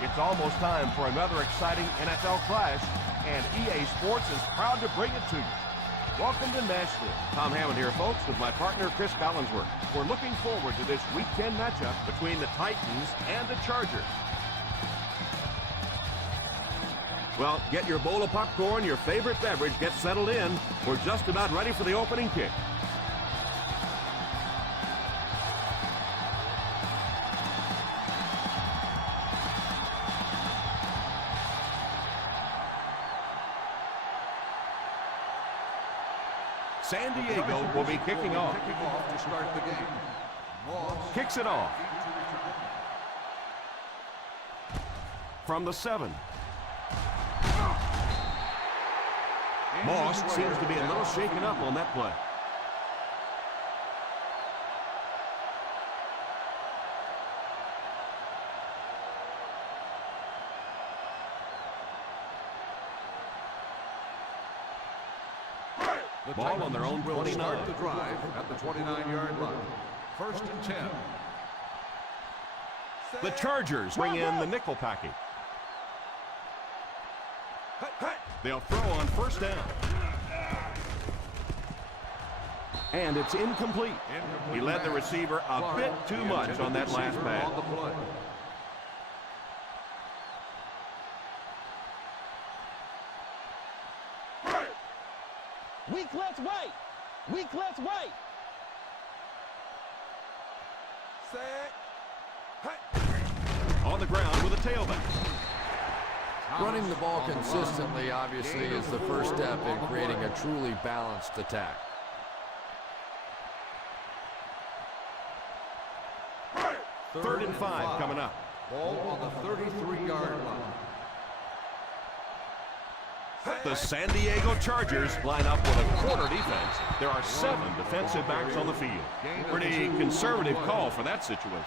It's almost time for another exciting NFL clash, and EA Sports is proud to bring it to you. Welcome to Nashville. Tom Hammond here, folks, with my partner, Chris Collinsworth. We're looking forward to this Week 10 matchup between the Titans and the Chargers. Well, get your bowl of popcorn, your favorite beverage, get settled in. We're just about ready for the opening kick. San Diego will be kicking off to start the game. Kicks it off. From the 7. Moss seems to be a little shaken up on that play. The Ball on their own 29. Will start the drive at the 29-yard line. 1st and 10. The Chargers bring in the nickel package. They'll throw on 1st down. And it's incomplete. He led the receiver a bit too much on that last pass. Weak left right. Weak left right. On the ground with a tailback. Running the ball consistently, obviously, is the first step in creating a truly balanced attack. Third and 5 coming up. Ball on the 33-yard line. The San Diego Chargers line up with a quarter defense. There are 7 defensive backs on the field. Pretty conservative call for that situation.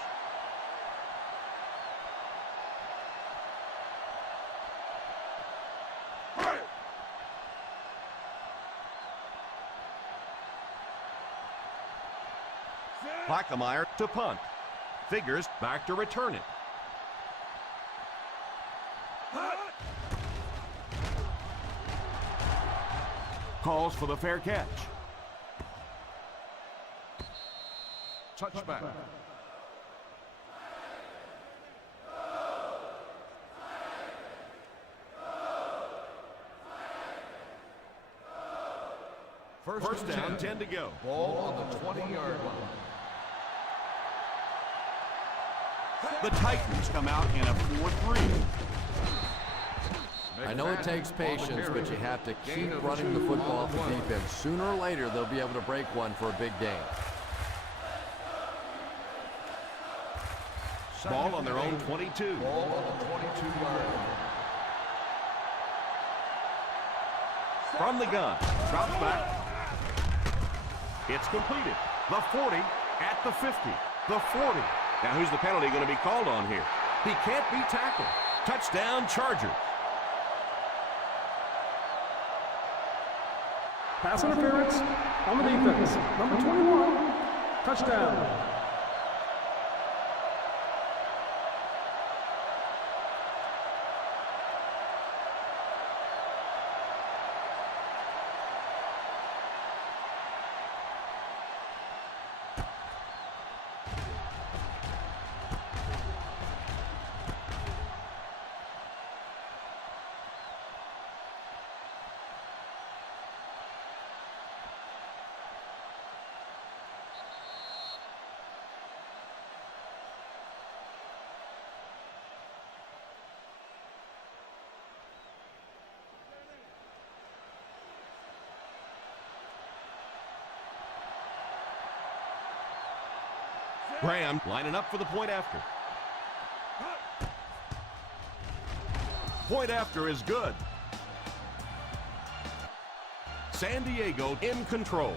Plackemire to punt. Figures back to return it. Calls for the fair catch. Touchback. First down, 10 to go. Ball on the 20-yard line. The Titans come out in a 4-3. I know it takes patience, but you have to keep running the football for defense. Sooner or later, they'll be able to break one for a big gain. Ball on their own 22. Ball on the 22-yard line. From the gun, drops back. It's completed. The 40 at the 50. The 40. Now who's the penalty going to be called on here? He can't be tackled. Touchdown, Chargers. Pass interference on the defense. Number 21, touchdown. Graham lining up for the point after. Point after is good. San Diego in control.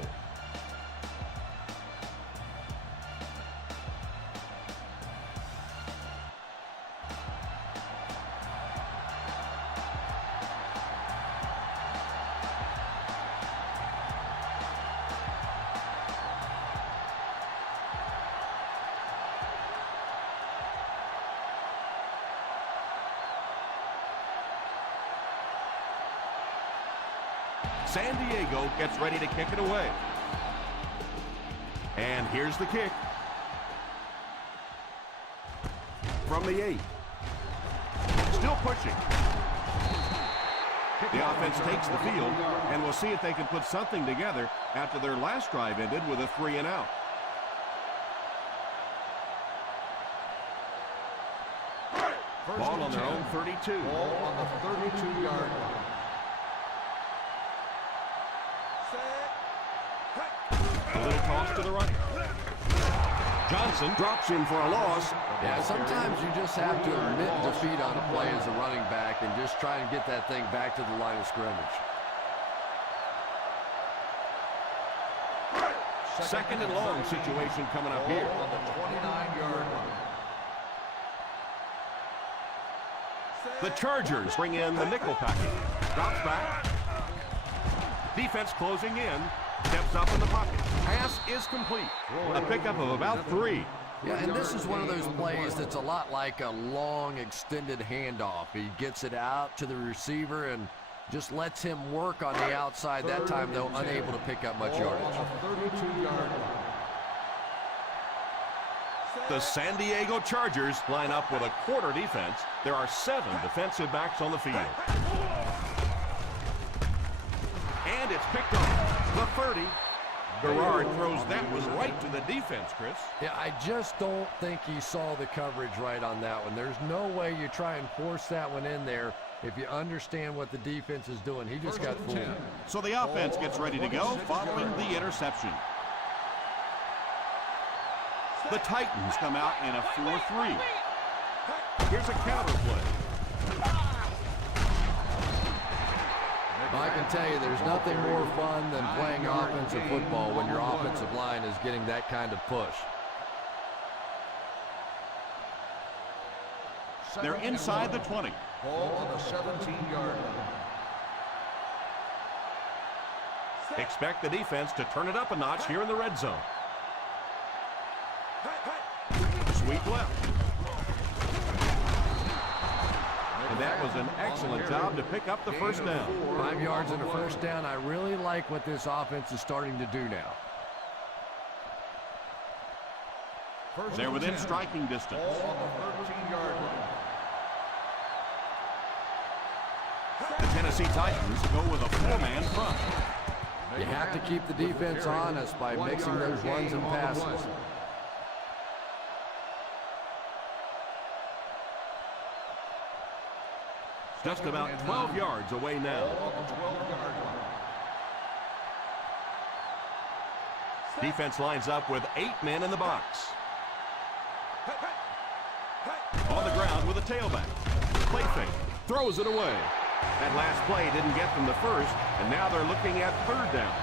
San Diego gets ready to kick it away. And here's the kick. From the 8. Still pushing. The offense takes the field, and we'll see if they can put something together after their last drive ended with a 3-and-out. Ball on their own 32. Ball on the 32-yard line. A little toss to the right. Johnson drops in for a loss. Yeah, sometimes you just have to admit defeat on a play as a running back and just try and get that thing back to the line of scrimmage. Second and long situation coming up here. On the 29-yard line. The Chargers bring in the nickel package. Drops back. Defense closing in. Steps up in the pocket. Pass is complete. A pickup of about 3. Yeah, and this is one of those plays that's a lot like a long, extended handoff. He gets it out to the receiver and just lets him work on the outside. That time, though, unable to pick up much yardage. On the 32-yard line. The San Diego Chargers line up with a quarter defense. There are 7 defensive backs on the field. And it's picked off. The 30. Garrard throws that one right to the defense, Chris. Yeah, I just don't think he saw the coverage right on that one. There's no way you try and force that one in there if you understand what the defense is doing. He just got fooled. So the offense gets ready to go following the interception. The Titans come out in a 4-3. Here's a counter play. I can tell you there's nothing more fun than playing offensive football when your offensive line is getting that kind of push. They're inside the 20. Ball on the 17-yard line. Expect the defense to turn it up a notch here in the red zone. Sweep left. And that was an excellent job to pick up the first down. 5 yards and a first down. I really like what this offense is starting to do now. They're within striking distance. Ball on the 13-yard line. The Tennessee Titans go with a 4-man front. You have to keep the defense honest by mixing those runs and passes. Just about 12 yards away now. Defense lines up with 8 men in the box. On the ground with a tailback. Play fake. Throws it away. That last play didn't get them the first, and now they're looking at 3rd down.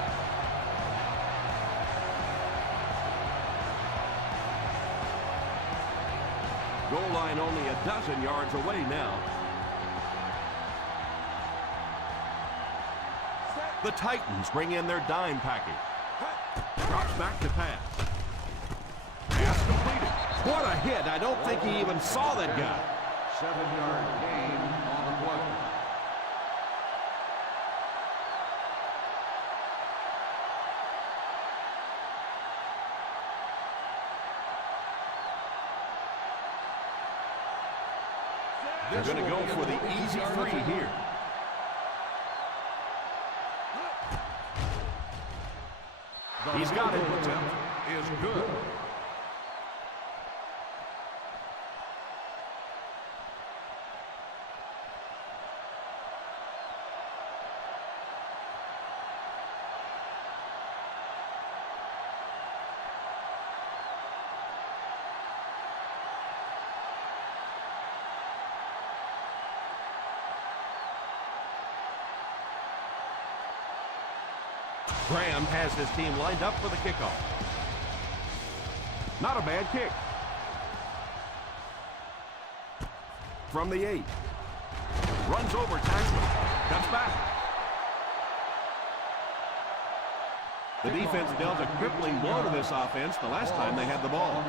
Goal line only a dozen yards away now. The Titans bring in their dime package. Drops back to pass. Pass completed. What a hit. I don't think he even saw that guy. 7-yard gain on the play. They're going to go for the easy 3 here. He's got it. Attempt is good. Graham has his team lined up for the kickoff. Not a bad kick. From the 8. Runs over tackler. Cuts back. The defense dealt a crippling blow to this offense the last time they had the ball.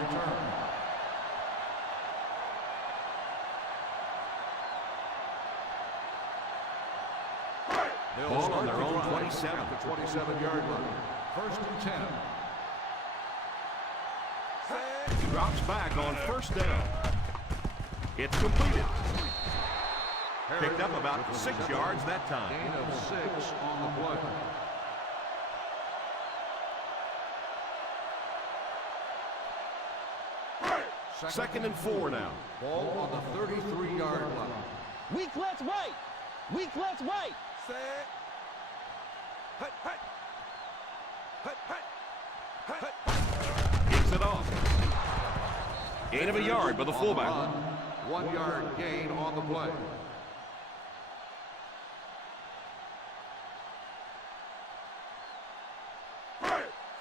They'll Ball start on their the own drive 27. at the 27-yard line. 1st and 10. Drops back on 1st down. It's completed. Picked up about 6 yards that time. Gain of 6 on the play. Second and 4 now. Ball on the 33-yard line. Weak left right. Weak left right. Gets it off. Gain of a yard by the fullback. 1 yard gain on the play.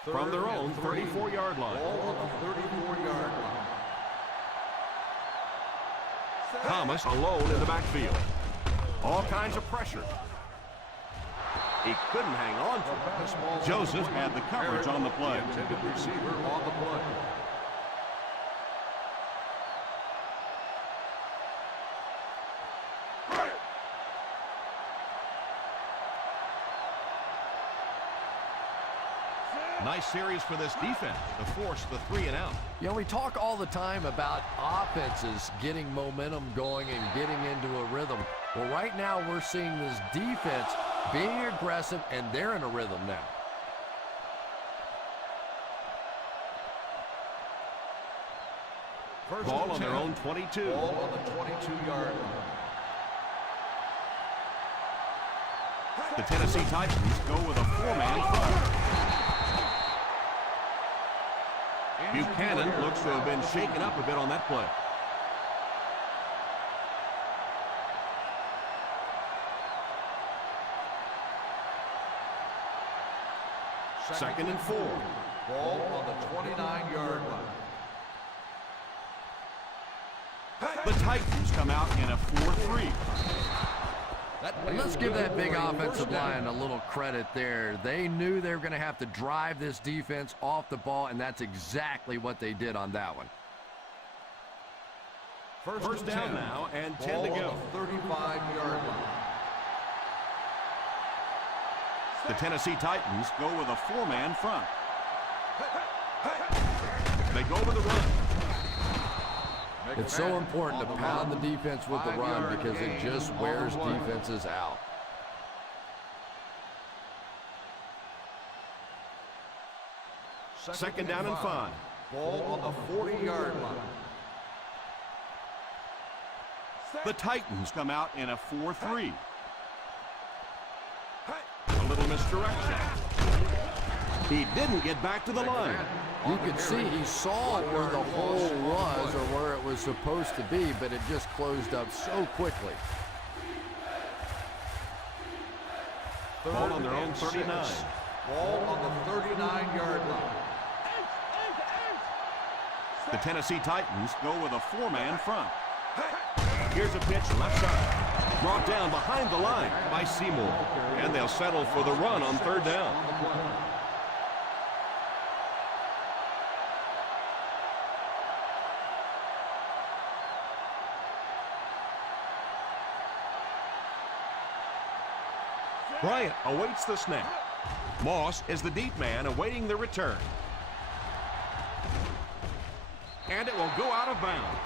From their own 34-yard line. Ball on the 34-yard line. Thomas alone in the backfield. All kinds of pressure. He couldn't hang on to it. Joseph had the coverage on the play. The intended receiver on the play. Nice series for this defense to force the 3 and out. You know, we talk all the time about offenses getting momentum going and getting into a rhythm. Well, right now we're seeing this defense being aggressive, and they're in a rhythm now. Ball on their own 22. Ball on the 22-yard line. The Tennessee Titans go with a 4-man front. Buchanan looks to have been shaken up a bit on that play. Second and 4. Ball on the 29-yard line. The Titans come out in a 4-3. And let's give that big offensive line a little credit there. They knew they were going to have to drive this defense off the ball, and that's exactly what they did on that one. First down now and 10 to go. On the 35-yard line. The Tennessee Titans go with a 4-man front. They go with the run. It's so important to pound the defense with the run because it just wears defenses out. Second down and 5. Ball on the 40-yard line. The Titans come out in a 4-3. A little misdirection. He didn't get back to the line. You could see he saw where the hole was or where it was supposed to be, but it just closed up so quickly. Ball on their own 39. Ball on the 39-yard line. The Tennessee Titans go with a 4-man front. Here's a pitch left side. Brought down behind the line by Seymour. And they'll settle for the run on 3rd down. Bryant awaits the snap. Moss is the deep man awaiting the return. And it will go out of bounds.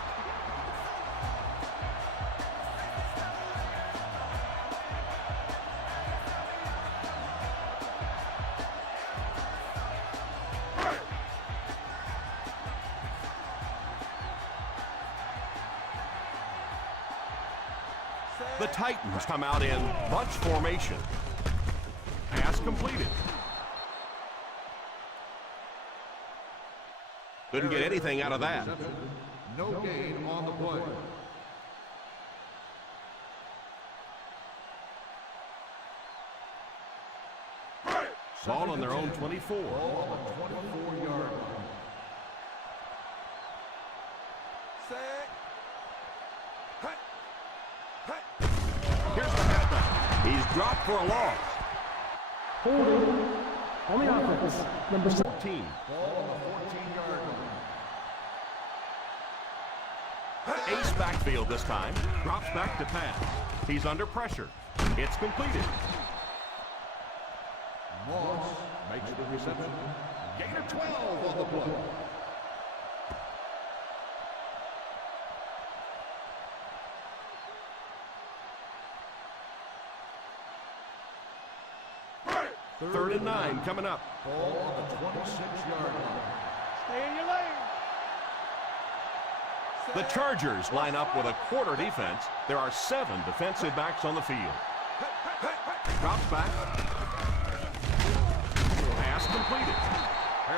The Titans come out in bunch formation. Pass completed. Couldn't get anything out of that. No gain on the play. Ball on their own 24. Ball on the 24-yard line. Here's the halfback. He's dropped for a loss. Holding on the offense, number 14. Ball on the 14-yard line. Ace backfield this time. Drops back to pass. He's under pressure. It's completed. Moss makes the reception. Gain of 12 on the play. Third and 9 coming up. Ball on the 26-yard line. Stay in your lane. The Chargers line up with a quarter defense. There are 7 defensive backs on the field. Drops back. Pass completed.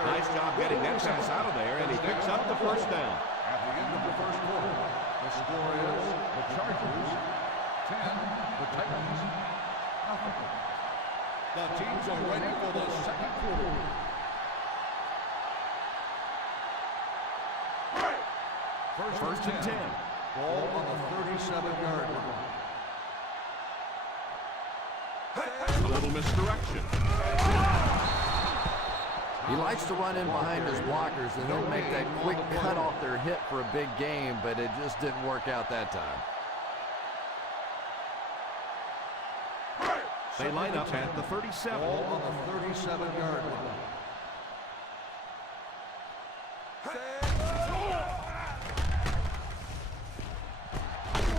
Nice job getting that pass out of there, and he picks up the first down. At the end of the first quarter, the score is the Chargers 10, the Titans nothing. The teams are ready for the second quarter. First and 10. Ball on the 37-yard line. A little misdirection. He likes to run in behind his blockers and then make that quick cut off their hip for a big game, but it just didn't work out that time. They line up at the 37. Ball on the 37-yard line.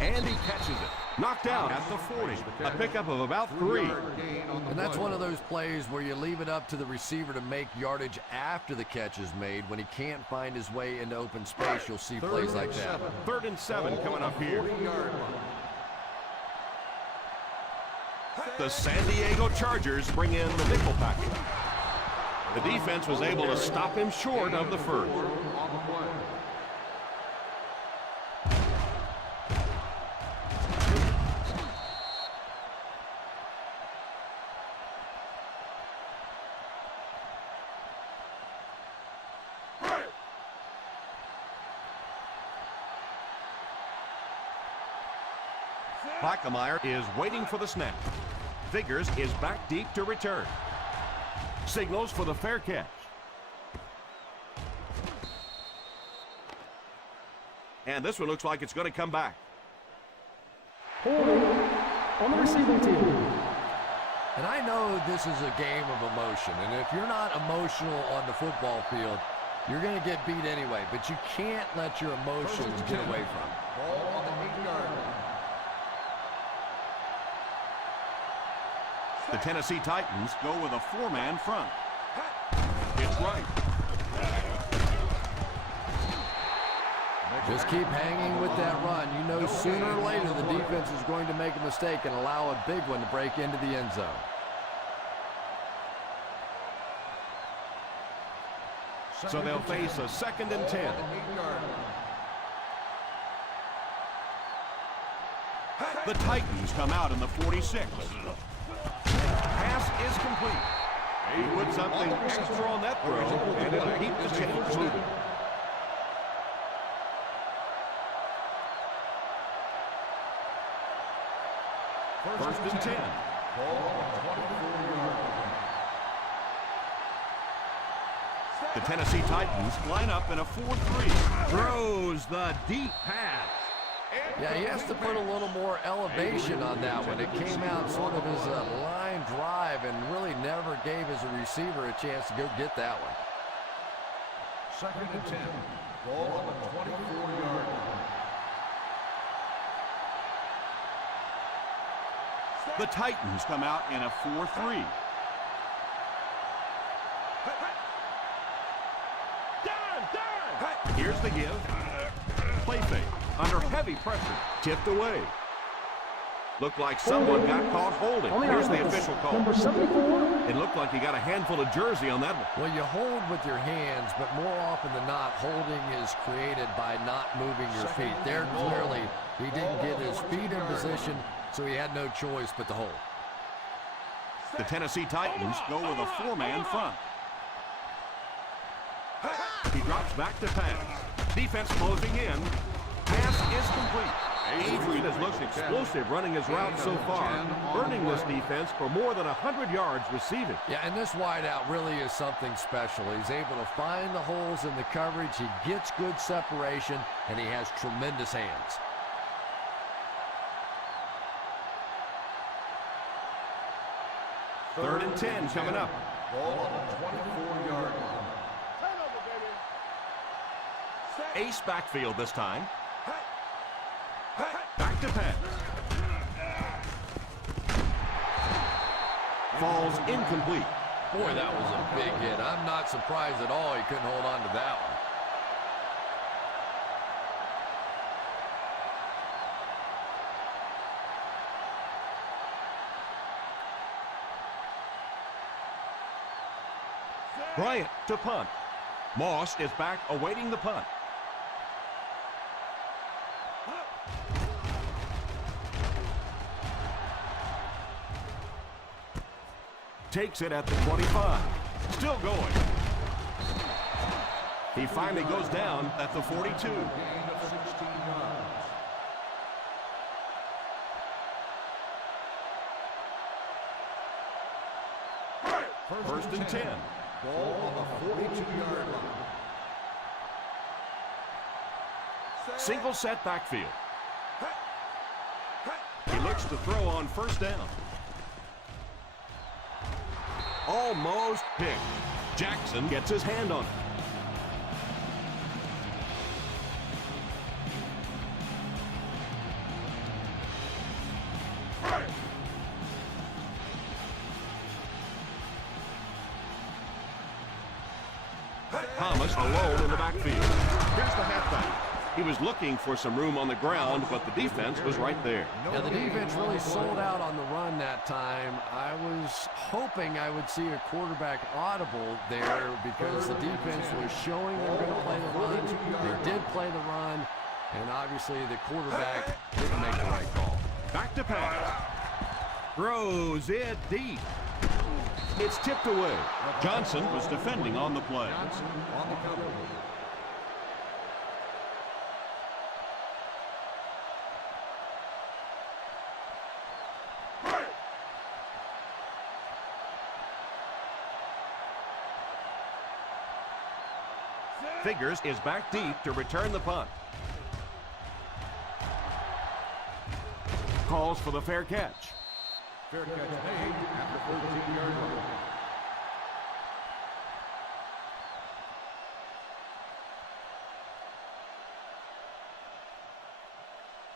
And he catches it. Knocked out at the 40. A pickup of about 3. And that's one of those plays where you leave it up to the receiver to make yardage after the catch is made. When he can't find his way into open space, you'll see plays like that. Third and 7 coming up here. The San Diego Chargers bring in the nickel package. The defense was able to stop him short of the first. Bachmeyer is waiting for the snap. Figures is back deep to return. Signals for the fair catch. And this one looks like it's going to come back. Holding on the receiving team. And I know this is a game of emotion, and if you're not emotional on the football field, you're going to get beat anyway, but you can't let your emotions get away from it. Ball on the 8-yard line. The Tennessee Titans go with a 4-man front. It's right. Just keep hanging with that run. You know sooner or later the defense is going to make a mistake and allow a big one to break into the end zone. So they'll face a 2nd and 10. The Titans come out in the 46. Pass is complete. He put something extra on that throw, and it'll keep the chains moving. First and 10. The Tennessee Titans line up in a 4-3. Throws the deep pass. Yeah, he has to put a little more elevation on that one. It came out sort of as a line drive and really never gave his receiver a chance to go get that one. 2nd and 10. Ball on the 24-yard line. The Titans come out in a 4-3. Here's the give. Play fake. Under heavy pressure. Tipped away. Looked like someone got caught holding. Here's the official call. Number 74. It looked like he got a handful of jersey on that one. Well, you hold with your hands, but more often than not, holding is created by not moving your feet. There, clearly, he didn't get his feet in position, so he had no choice but to hold. The Tennessee Titans go with a 4-man front. He drops back to pass. Defense closing in. Pass is complete. Adrian has looked explosive running his route so far, earning this defense for more than 100 yards receiving. Yeah, and this wideout really is something special. He's able to find the holes in the coverage. He gets good separation, and he has tremendous hands. Third and 10 coming up. Ball on the 24-yard line. Ace backfield this time. Back to pass. Falls incomplete. Boy, that was a big hit. I'm not surprised at all he couldn't hold on to that one. Bryant to punt. Moss is back awaiting the punt. Takes it at the 25. Still going. He finally goes down at the 42. Gain of 16 yards. First and 10. Ball on the 42-yard line. Single set backfield. He looks to throw on first down. Almost picked. Jackson gets his hand on it. Thomas alone in the backfield. Here's the halfback. He was looking for some room on the ground, but the defense was right there. Yeah, the defense really sold out on the run that time. I was hoping I would see a quarterback audible there because the defense was showing they were going to play the run. They did play the run, and obviously the quarterback didn't make the right call. Back to pass. Throws it deep. It's tipped away. Johnson was defending on the play. Johnson on the cover. Figures is back deep to return the punt. Calls for the fair catch. Fair catch made at the 13-yard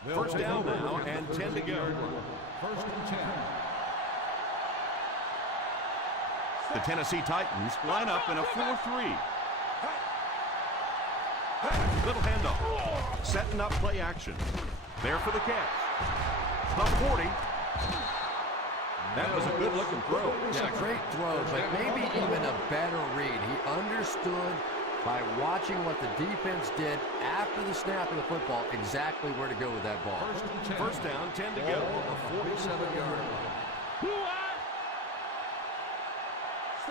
line. First down now and 10 to go. First and 10. The Tennessee Titans line up in a 4-3. Little handoff. Setting up play action. There for the catch. The 40. That was a good-looking throw. Yeah, great throw, but maybe even a better read. He understood by watching what the defense did after the snap of the football exactly where to go with that ball. First down, 10 to Ball go. on the 47-yard line.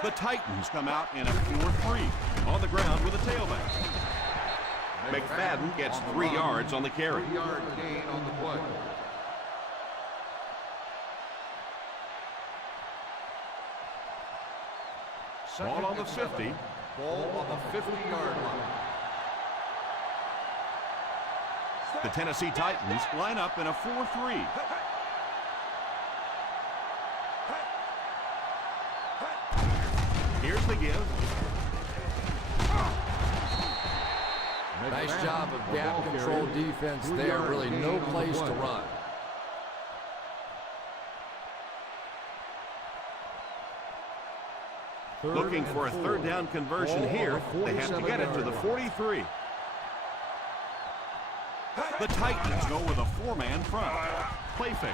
The Titans come out in a 4-3. On the ground with a tailback. McFadden gets 3 yards on the carry. 3-yard gain on the play. Ball on the 50. Ball on the 50-yard line. The Tennessee Titans line up in a 4-3. Here's the give. Nice job of gap control defense there. Really no place to run. Looking for a third down conversion here. They have to get it to the 43. The Titans go with a 4-man front. Play fake.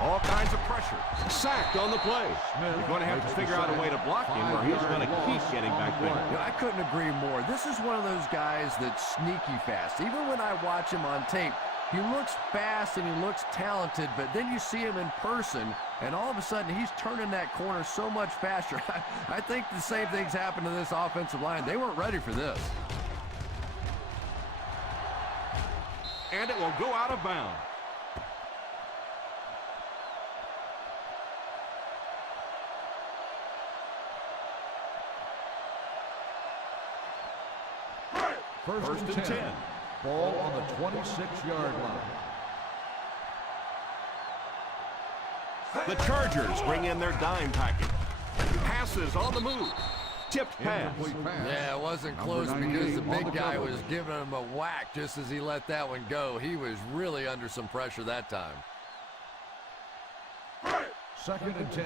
All kinds of pressure. Sacked on the play. You're going to have to figure out a way to block him or he's going to keep getting back there. Yeah, I couldn't agree more. This is one of those guys that's sneaky fast. Even when I watch him on tape, he looks fast and he looks talented, but then you see him in person, and all of a sudden he's turning that corner so much faster. I think the same thing's happened to this offensive line. They weren't ready for this. And it will go out of bounds. First and 10. Ball on the 26-yard line. The Chargers bring in their dime package. Passes on the move. Tipped pass. Yeah, it wasn't close because the big guy was giving him a whack just as he let that one go. He was really under some pressure that time. 2nd and 10.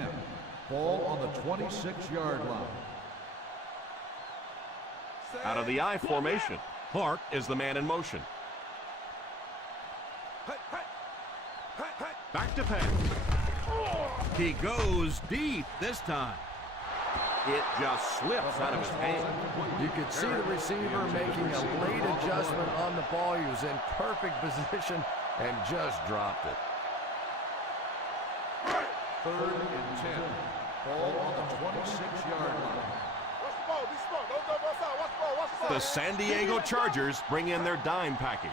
Ball on the 26-yard line. Out of the I formation. Clark is the man in motion. Back to pass. He goes deep this time. It just slips out of his hand. You could see the receiver making a late adjustment on the ball. He was in perfect position and just dropped it. 3rd and 10. Ball on the 26-yard line. The San Diego Chargers bring in their dime package.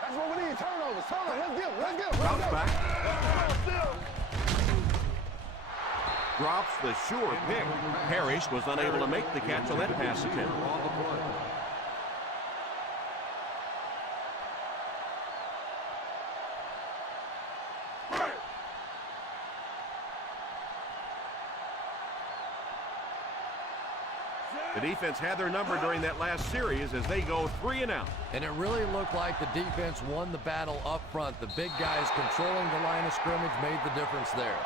That's what we need. Turnovers. Let's get it. Let's get it. Drops back. Drops the sure pick. Parrish was unable to make the catch on that pass attempt. The defense had their number during that last series as they go 3 and out. And it really looked like the defense won the battle up front. The big guys controlling the line of scrimmage made the difference there.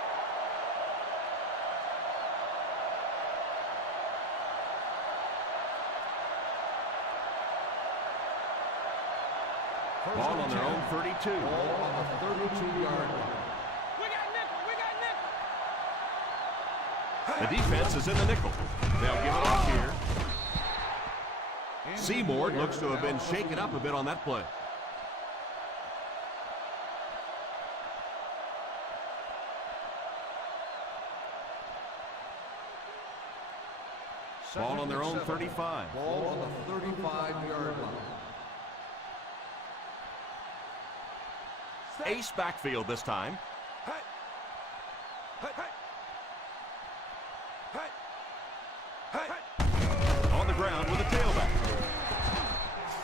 Ball on their own 32. Ball on the 32-yard line. We got nickel. We got nickel. The defense is in the nickel. They'll give it off here. Seymour looks to have been shaken up a bit on that play. Ball on their own 35. Ball on the 35-yard line. Ace backfield this time. On the ground with a tailback.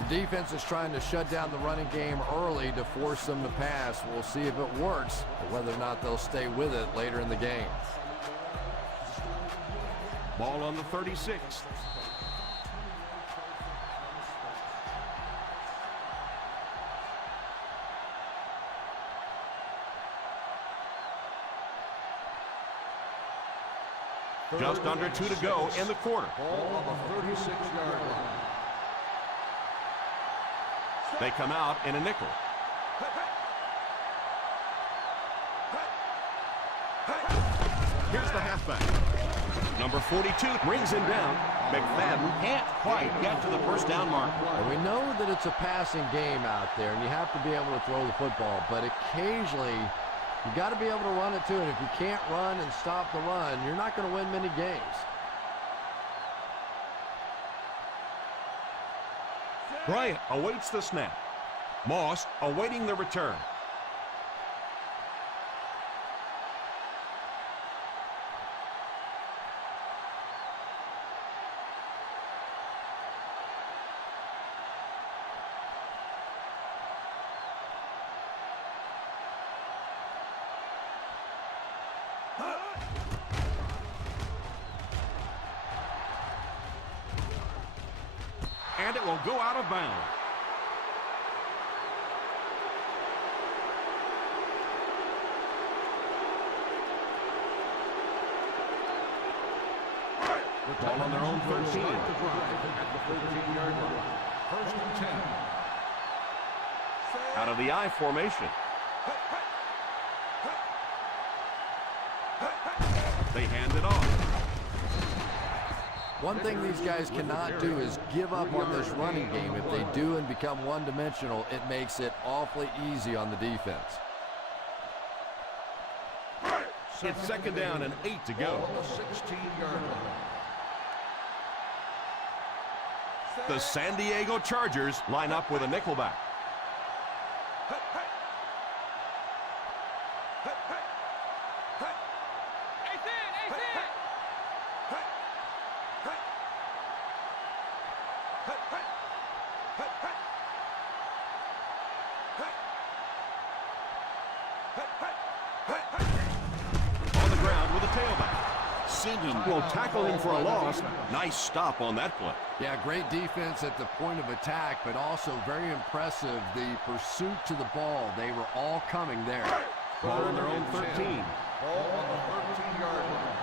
The defense is trying to shut down the running game early to force them to pass. We'll see if it works, or whether or not they'll stay with it later in the game. Ball on the 36. Just under 2 to go in the quarter. Ball on the 36-yard line. They come out in a nickel. Here's the halfback. Number 42 brings him down. McFadden can't quite get to the first down mark. And we know that it's a passing game out there, and you have to be able to throw the football, but occasionally you got to be able to run it too, and if you can't run and stop the run, you're not going to win many games. Bryant awaits the snap. Moss awaiting the return. And it will go out of bounds. Ball on their own 13. At the 13-yard line. 1st and 10. Out of the I formation. They hand it off. One thing these guys cannot do is give up on this running game. If they do and become one-dimensional, it makes it awfully easy on the defense. It's 2nd down and 8 to go. On the 16-yard line. The San Diego Chargers line up with a nickelback. tailback. Will tackle him for a loss. Nice stop on that play. Yeah, great defense at the point of attack, but also very impressive the pursuit to the ball. They were all coming there. Ball on their own 13. Ball on the 13-yard line.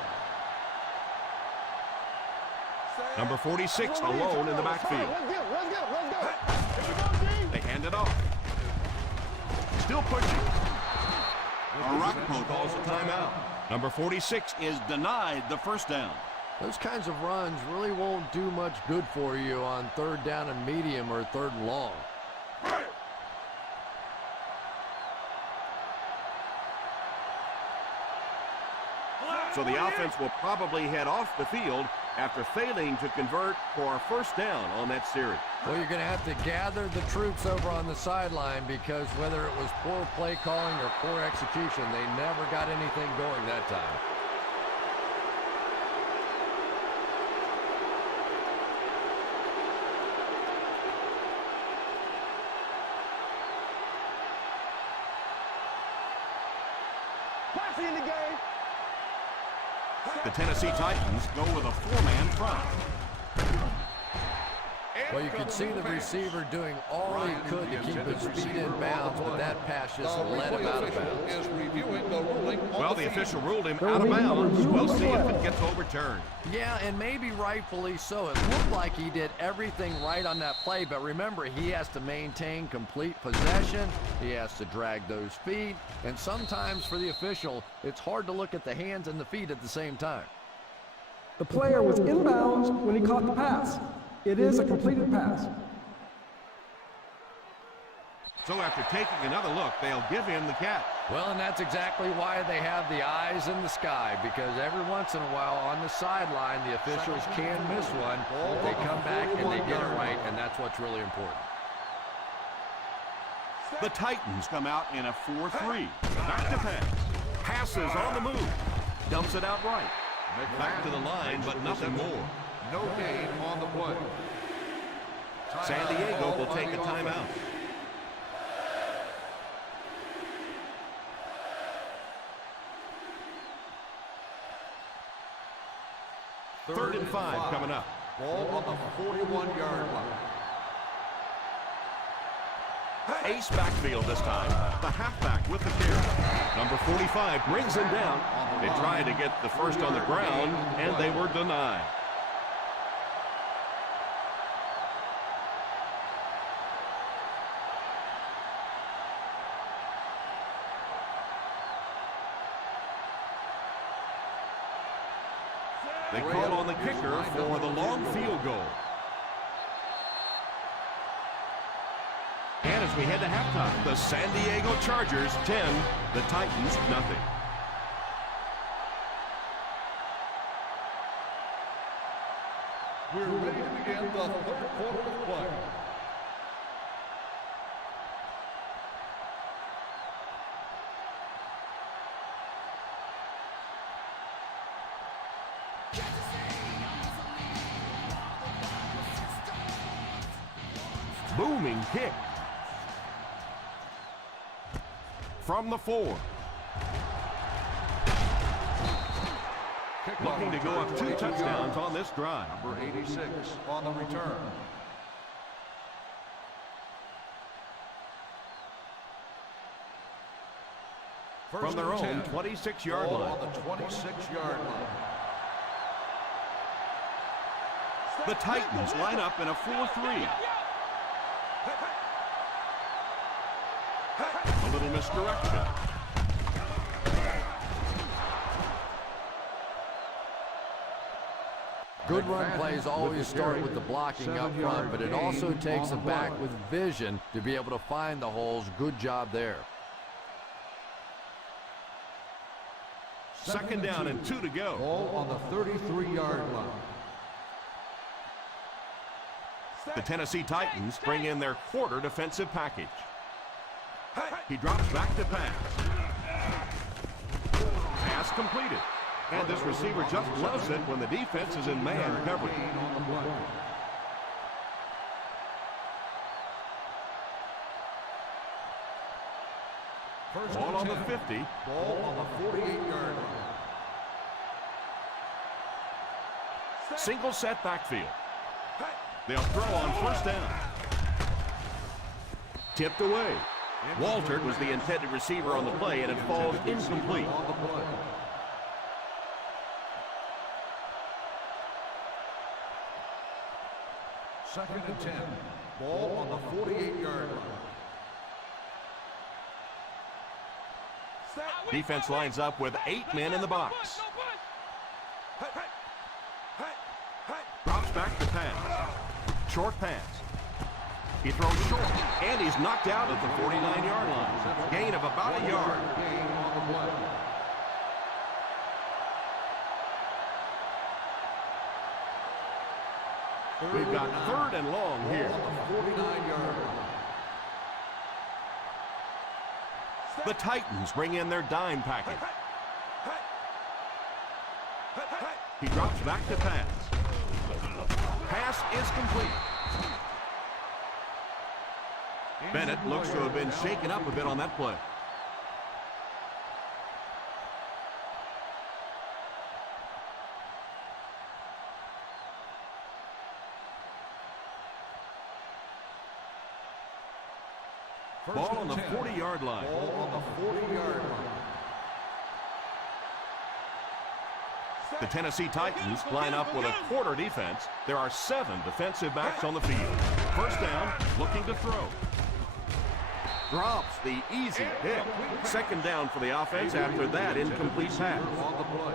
Number 46 alone in the backfield. They hand it off. Still pushing. Arakpo calls a timeout. Number 46 is denied the first down. Those kinds of runs really won't do much good for you on third down and medium or third and long. So the offense will probably head off the field after failing to convert for a first down on that series. Well, you're going to have to gather the troops over on the sideline because whether it was poor play calling or poor execution, they never got anything going that time. Passing in the game. The Tennessee Titans go with a four-man front. Well, you can see the receiver doing all he could to keep his feet in bounds, but that pass just let him out of bounds. Well, the official ruled him out of bounds. We'll see if it gets overturned. Yeah, and maybe rightfully so. It looked like he did everything right on that play, but remember, he has to maintain complete possession. He has to drag those feet, and sometimes for the official, it's hard to look at the hands and the feet at the same time. The player was inbounds when he caught the pass. It is a completed pass. So after taking another look, they'll give him the catch. Well, and that's exactly why they have the eyes in the sky, because every once in a while on the sideline, the officials can miss one. They come back and they get it right, and that's what's really important. The Titans come out in a 4-3. Back to pass. Passes on the move. Dumps it out right. Back to the line, but nothing more. No gain on the play. San Diego will take a timeout. Third and 5 coming up. Ball on the 41-yard line. Ace backfield this time. The halfback with the carry. Number 45 brings him down. They tried to get the first on the ground, and they were denied. They call on the kicker for the long field goal. And as we head to halftime, the San Diego Chargers 10, the Titans nothing. We're ready to begin the third quarter of play. Booming kick. From the 4. Looking to go up 2 touchdowns on this drive. Number 86 on the return. From their own 26-yard line. On the 26-yard line. The Titans line up in a 4-3. A little misdirection. Good run plays always start with the blocking up front, but it also takes a back with vision to be able to find the holes. Good job there. Second down and 2 to go. Ball on the 33-yard line. The Tennessee Titans bring in their quarter defensive package. He drops back to pass. Pass completed. And this receiver just loves it when the defense is in man coverage. First Ball on the 50. Ball on the 48-yard line. Single set backfield. They'll throw on first down. Tipped away. Walter was the intended receiver on the play, and it falls incomplete. Second and 10. Ball on the 48-yard line. Defense lines up with 8 men in the box. Drops back to pass. Short pass. He throws short, and he's knocked out at the 49-yard line. Gain of about a yard. Gain on the play. We've got third and long here. On the 49-yard line. The Titans bring in their dime package. He drops back to pass. Pass is complete. Bennett looks to have been shaken up a bit on that play. Ball on the 40-yard line. Ball on the 40-yard line. The Tennessee Titans line up with a quarter defense. There are 7 defensive backs on the field. First down, looking to throw. Drops the easy hit. Second down for the offense after that incomplete pass. On the play.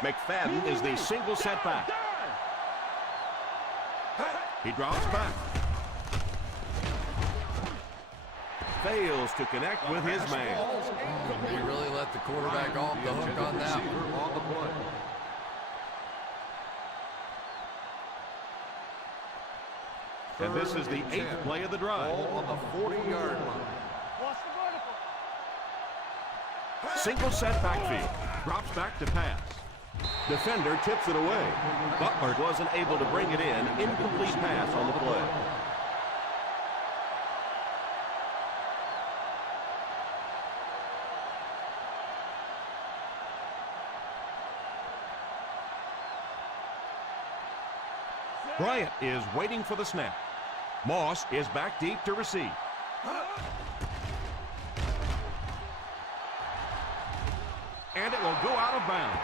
McFadden is the single setback. He drops back. Fails to connect with his man. He really let the quarterback off the hook on that one. On the play. And this is the 8th play of the drive. Ball on the 40-yard line. Single set backfield. Drops back to pass. Defender tips it away. Butler wasn't able to bring it in. Incomplete pass on the play. Bryant is waiting for the snap. Moss is back deep to receive. And it will go out of bounds.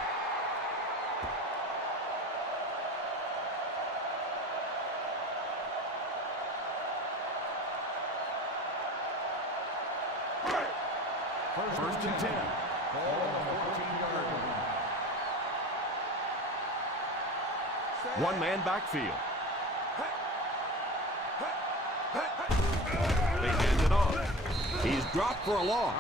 First and 10. Ball on the 14-yard line. One man backfield. They hand it off. He's dropped for a loss,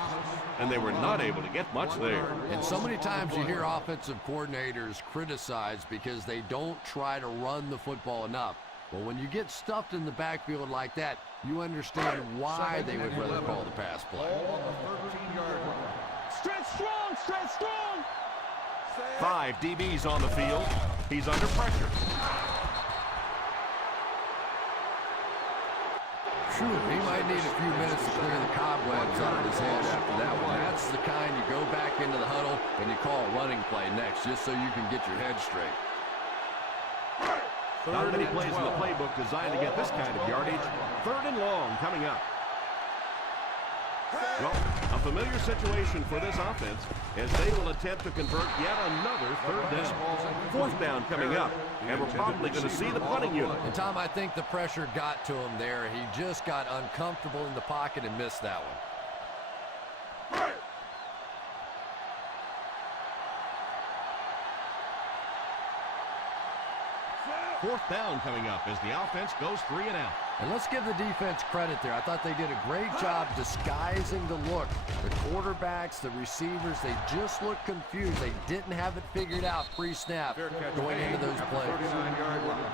and they were not able to get much there. And so many times you hear offensive coordinators criticized because they don't try to run the football enough. But when you get stuffed in the backfield like that, you understand why they would rather call the pass play. Ball on the 13-yard line. Stretch strong, stretch strong. 5 DBs on the field. He's under pressure. He might need a few minutes to clear the cobwebs out of his head after that one. That's the kind you go back into the huddle and you call a running play next just so you can get your head straight. Not many plays in the playbook designed to get this kind of yardage. Third and long coming up. Well, a familiar situation for this offense as they will attempt to convert yet another third down. Fourth down coming up, and we're probably going to see the punting unit. And Tom, I think the pressure got to him there. He just got uncomfortable in the pocket and missed that one. Fourth down coming up as the offense goes 3 and out. And let's give the defense credit there. I thought they did a great job disguising the look. The quarterbacks, the receivers, they just looked confused. They didn't have it figured out pre-snap going into those plays. 39-yard line.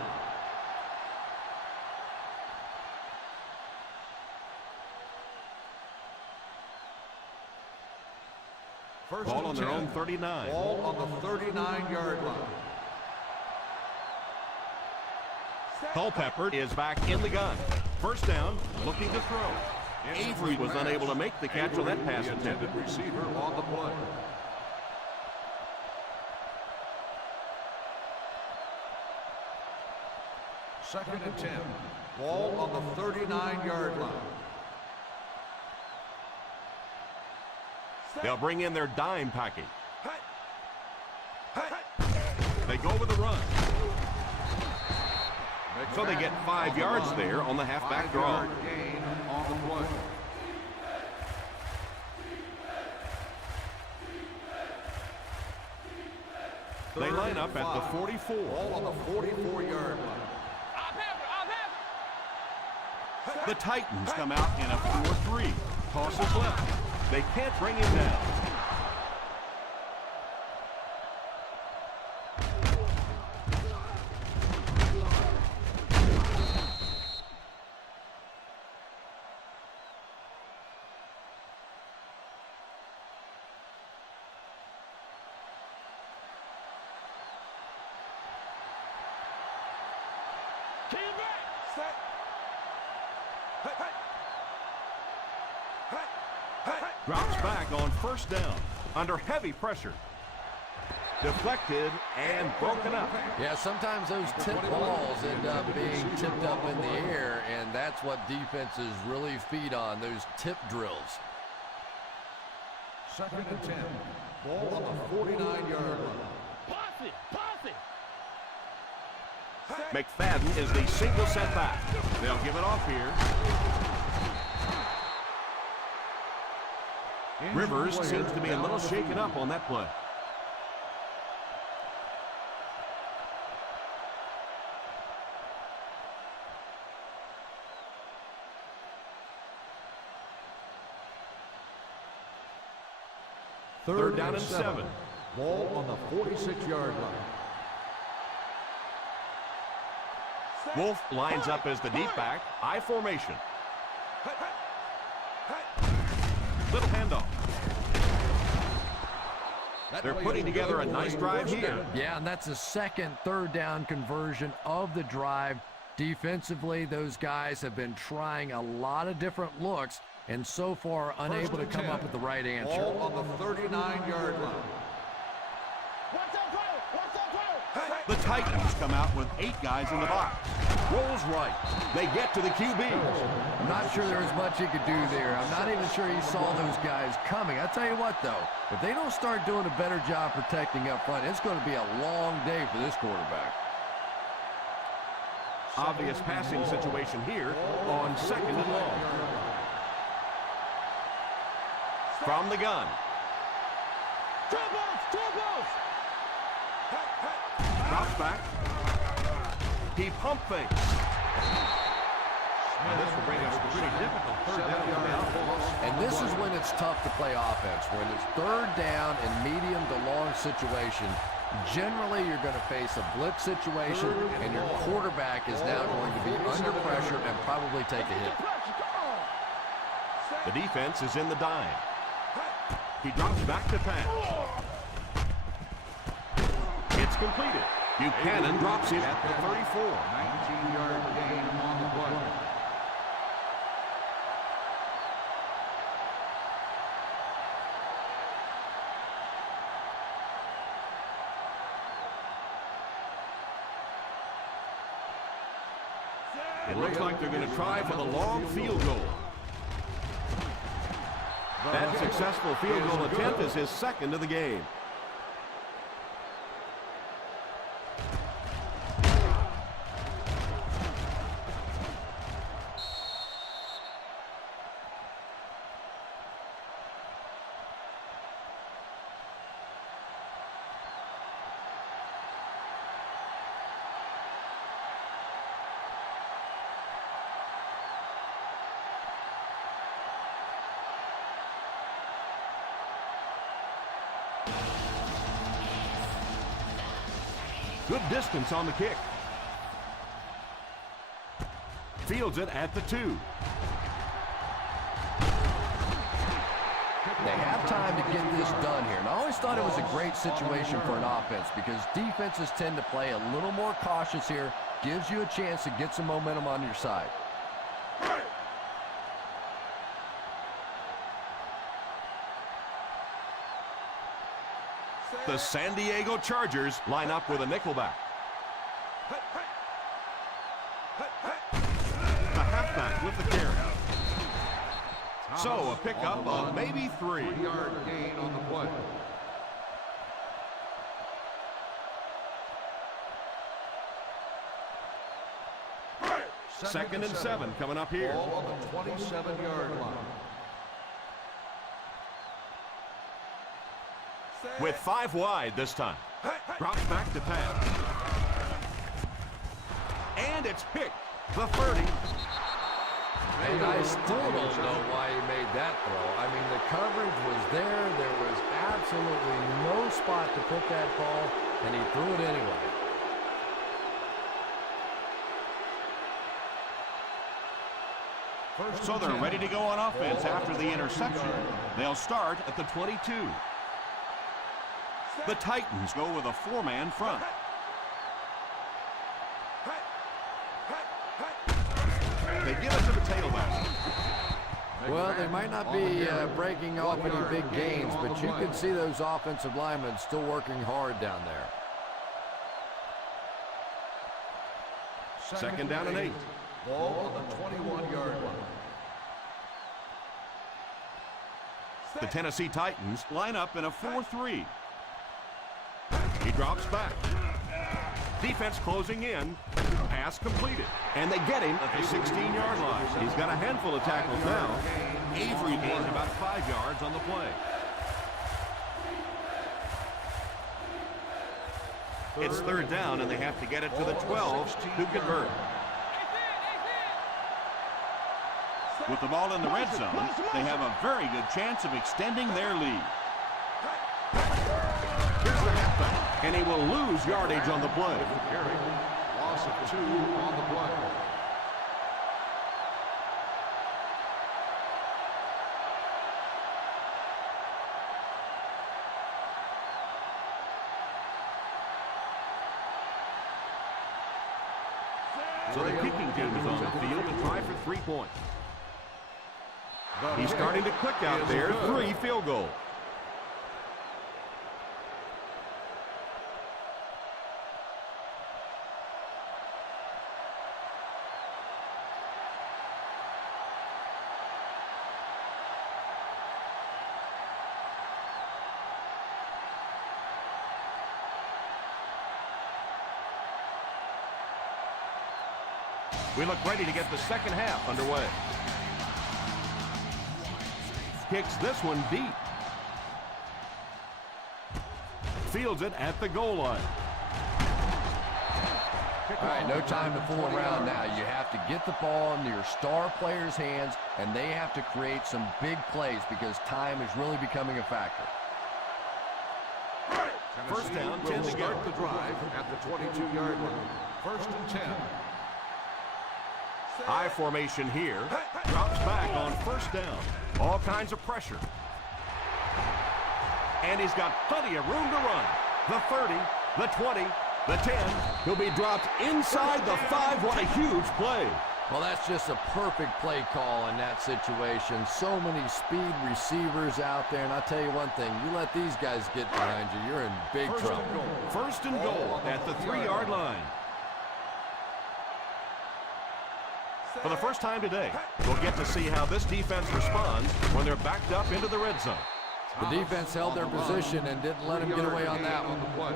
Ball on their own 39. Ball on the 39-yard line. Culpepper is back in the gun. First down, looking to throw. Avery was unable to make the catch on that pass attempt. Receiver on the play. Second and 10. Ball on the 39-yard line. They'll bring in their dime package. They go with a run. So they get 5 yards there on the halfback draw. Gain on the play. They line up at the 44. Ball on the 44-yard line. The Titans come out in a 4-3. Tosses left. They can't bring him down. Drops back on first down under heavy pressure. Deflected and broken up. Yeah, sometimes those tip balls end up being tipped up in the air, and that's what defenses really feed on, those tip drills. Second and 10. Ball on the 49-yard line. McFadden is the single setback. They'll give it off here. Rivers seems to be a little shaken up on that play. Third down and 7. Ball on the 46-yard line. Wolf lines up as the deep back. I formation. Little handoff. They're putting together a nice drive here. Yeah, and that's a second third down conversion of the drive. Defensively, those guys have been trying a lot of different looks and so far unable to come up with the right answer. Ball on the 39-yard line. The Titans come out with 8 guys in the box. Rolls right. They get to the QB. I'm not sure there was much he could do there. I'm not even sure he saw those guys coming. I tell you what, though, if they don't start doing a better job protecting up front, it's going to be a long day for this quarterback. Obvious passing situation here on second and long. From the gun. Drops back. He pump fakes. Now this will bring us a pretty difficult third down. And this is when it's tough to play offense. When it's third down and medium to long situation, generally you're going to face a blitz situation, and your quarterback is now going to be under pressure and probably take a hit. The defense is in the dime. He drops back to pass. It's completed. Buchanan drops it at the 34. 19-yard gain on the play. It looks like they're going to try for the long field goal. That successful field goal attempt is his second of the game. Good distance on the kick. Fields it at the 2. They have time to get this done here. And I always thought it was a great situation for an offense because defenses tend to play a little more cautious here gives you a chance to get some momentum on your side. The San Diego Chargers line up with a nickelback. The halfback with the carry. So a pickup of maybe 3. 3-yard gain on the play. Second and 7 coming up here. Ball on the 27-yard line. With 5 wide this time. Drops back to pass. And it's picked. The 30. And I still don't know why he made that throw. I mean, the coverage was there. There was absolutely no spot to put that ball, and he threw it anyway. So they're ready to go on offense after the interception. They'll start at the 22. The Titans go with a 4-man front. They give it to the tailback. Well, they might not be breaking off any big gains, but you can see those offensive linemen still working hard down there. Second down and 8. Ball on the 21-yard line. The Tennessee Titans line up in a 4-3. He drops back. Defense closing in. Pass completed. And they get him at the 16-yard line. He's got a handful of tackles now. Avery gains about 5 yards on the play. It's third down, and they have to get it to the 12 to convert. With the ball in the red zone, they have a very good chance of extending their lead. Here's the halfback, and he will lose yardage on the play. Loss of 2 on the play. So the kicking team is on the field to try for 3 points. He's starting to click out there. 3 field goals. We look ready to get the second half underway. Kicks this one deep. Fields it at the goal line. All right, no time to fool around now. You have to get the ball into your star players' hands, and they have to create some big plays because time is really becoming a factor. First down, 10 will to start go. the drive at the 22-yard line. First and 10. I formation here. Drops back on first down. All kinds of pressure. And he's got plenty of room to run. The 30, the 20, the 10. He'll be dropped inside the 5. What a huge play. Well, that's just a perfect play call in that situation. So many speed receivers out there, and I'll tell you one thing, you let these guys get behind you, you're in big trouble. First and goal at the 3-yard line. For the first time today, we'll get to see how this defense responds when they're backed up into the red zone. The defense held their position and didn't let them get away on that one.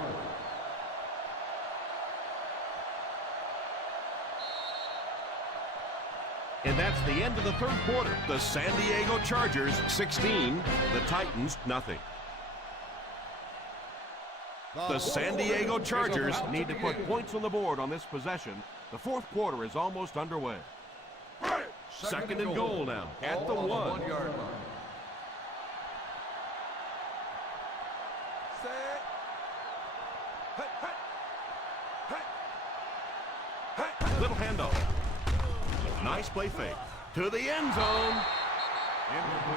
And that's the end of the third quarter. The San Diego Chargers 16, the Titans nothing. The San Diego Chargers need to put points on the board on this possession. The fourth quarter is almost underway. Second and goal now at the 1-yard line. Little handoff. Nice play fake. To the end zone.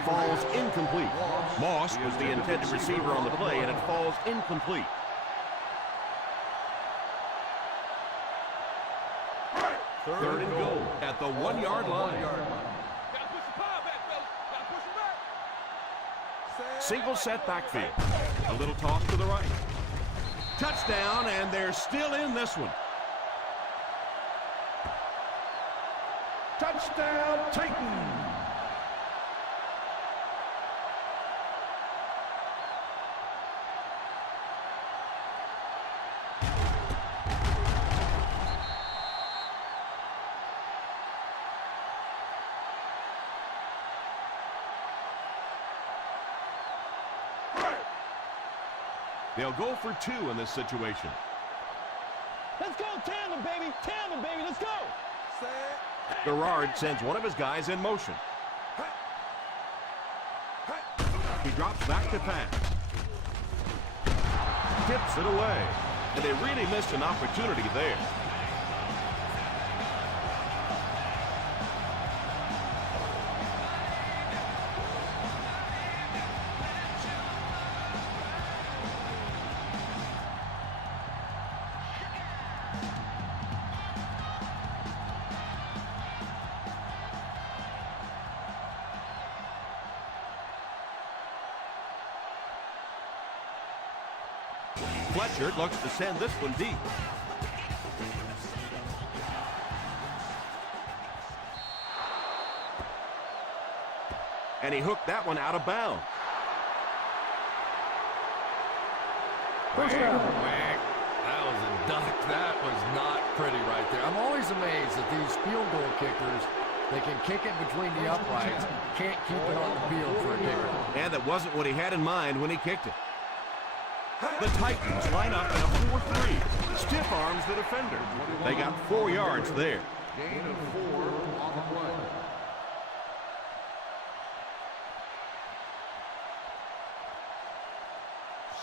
Falls incomplete. Moss was the intended receiver on the play, and it falls incomplete. Third and goal at the 1-yard line. Gotta push the power back, fellas. Gotta push him back. Single set backfield. A little toss to the right. Touchdown, and they're still in this one. Touchdown, Titans. They'll go for 2 in this situation. Let's go, tandem, baby. Tandem, baby. Let's go. Gerard sends one of his guys in motion. He drops back to pass. Tips it away. And they really missed an opportunity there. Fletcher looks to send this one deep. And he hooked that one out of bounds. First down. That was a duck. That was not pretty right there. I'm always amazed that these field goal kickers, they can kick it between the uprights, can't keep it on the field for a kicker. And that wasn't what he had in mind when he kicked it. The Titans line up in a 4-3. Stiff arms the defender. They got 4 yards there. Gain of 4 on the play.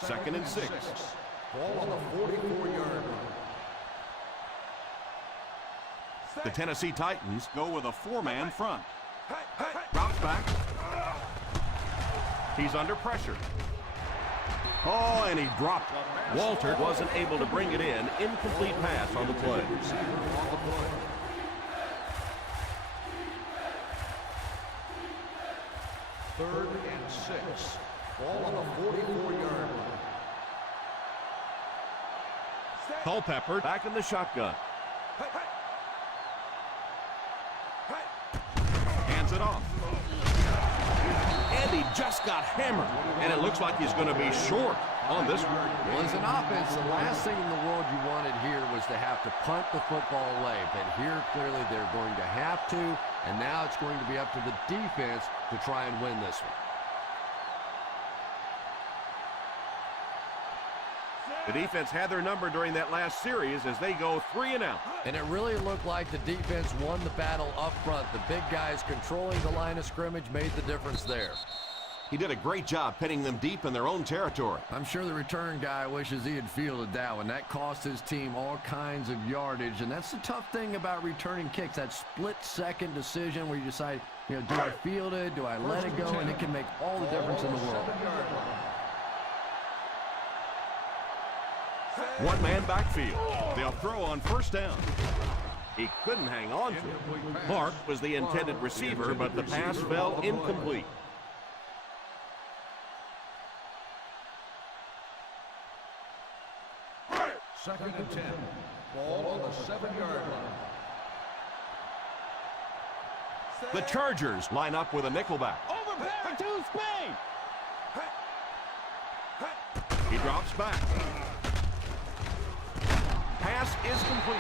Second and 6. Ball on the 44-yard line. The Tennessee Titans go with a 4-man front. Drops back. He's under pressure. Oh, and he dropped it. Walter wasn't able to bring it in. Incomplete pass on the play. Third and 6. Ball on the 44-yard line. Culpepper back in the shotgun. Hands it off. And he just got hammered. And it looks like he's going to be short on this one. Well, as an offense, the last thing in the world you wanted here was to have to punt the football away. But here, clearly, they're going to have to. And now it's going to be up to the defense to try and win this one. The defense had their number during that last series as they go 3 and out. And it really looked like the defense won the battle up front. The big guys controlling the line of scrimmage made the difference there. He did a great job pinning them deep in their own territory. I'm sure the return guy wishes he had fielded that one. That cost his team all kinds of yardage, and that's the tough thing about returning kicks, that split-second decision where you decide, do I field it, do I let it go, and it can make all the difference in the world. One-man backfield. They'll throw on first down. He couldn't hang on to it. Mark was the intended receiver, but the pass fell incomplete. Second and 10. Ball on the 7-yard line. The Chargers line up with a nickelback. Overbearing to Spain. He drops back. Pass is complete.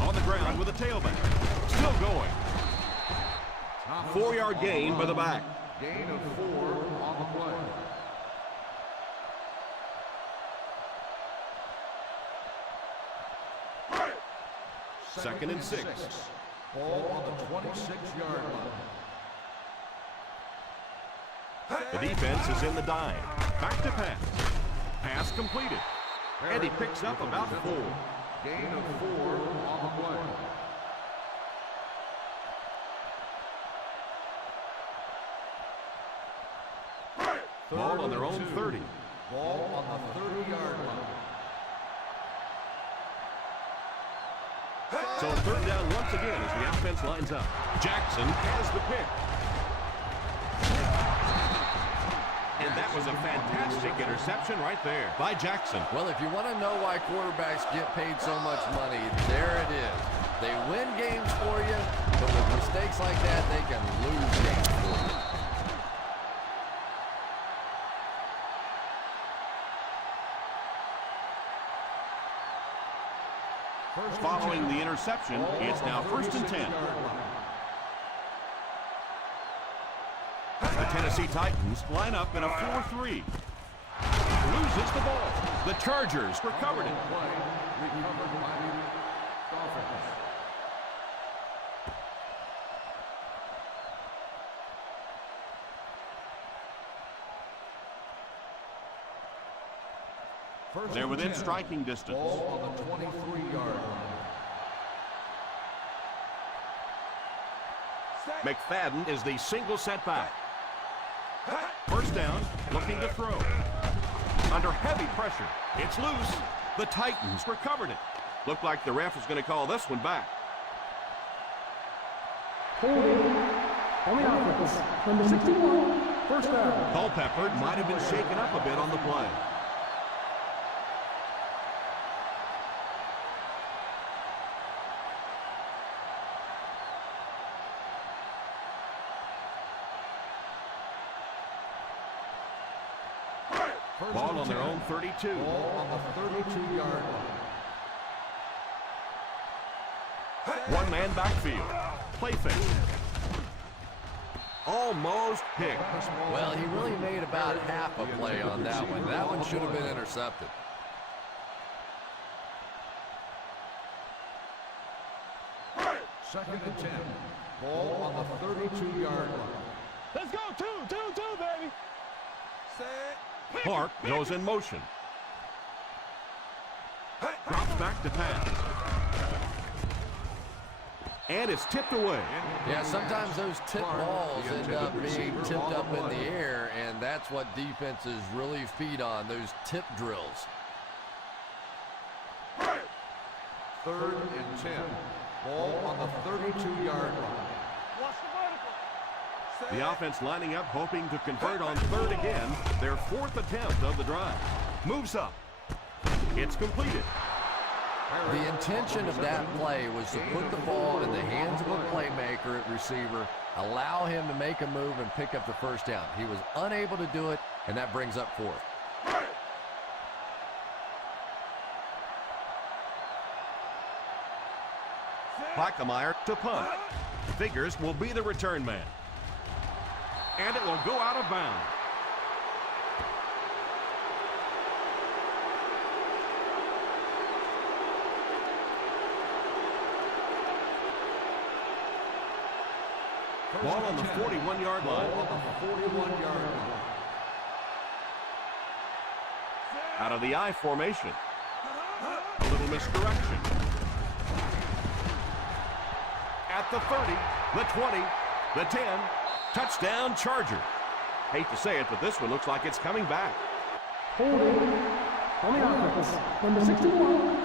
On the ground with a tailback. Still going. 4-yard gain by the back. Gain of 4 on the play. Second and 6. Ball on the 26-yard line. The defense is in the dime. Back to pass. Pass completed. And he picks up about 4. Gain of 4 on the play. Ball on their own 30. Ball on the 30-yard line. So third down once again as the offense lines up. Jackson has the pick. And that was a fantastic interception right there by Jackson. Well, if you want to know why quarterbacks get paid so much money, there it is. They win games for you, but with mistakes like that, they can lose games for you. Following the interception, it's now 1st and 10. The Tennessee Titans line up in a 4-3. Loses the ball. The Chargers recovered it. Recovered by the Dolphins. They're within striking distance. Ball on the 23-yard line. McFadden is the single setback. First down, looking to throw. Under heavy pressure, it's loose. The Titans recovered it. Looked like the ref is going to call this one back. Holding on the offense. Number 61, first down. Culpepper might have been shaken up a bit on the play. Ball on their own 32. Ball on the 32-yard line. One-man backfield. Play fake. Almost picked. Well, he really made about half a play on that one. That one should have been intercepted. Second and 10. Ball on the 32-yard line. Let's go, two, baby. Set. Clark goes in motion. Drops back to pass. And it's tipped away. Yeah, sometimes those tip balls end up being tipped up in the air, and that's what defenses really feed on, those tip drills. Third and 10. Ball on the 32-yard line. Watch the vertical. The offense lining up, hoping to convert on third again. Their 4th attempt of the drive. Moves up. It's completed. The intention of that play was to put the ball in the hands of a playmaker at receiver, allow him to make a move and pick up the first down. He was unable to do it, and that brings up 4th. Plackemire to punt. Figures will be the return man. And it will go out of bounds. Ball on the 41-yard line. Ball on the 41-yard line. Out of the I formation. A little misdirection. At the 30, the 20, the 10. Touchdown, Charger. Hate to say it, but this one looks like it's coming back. Holding on the offense. Number 61.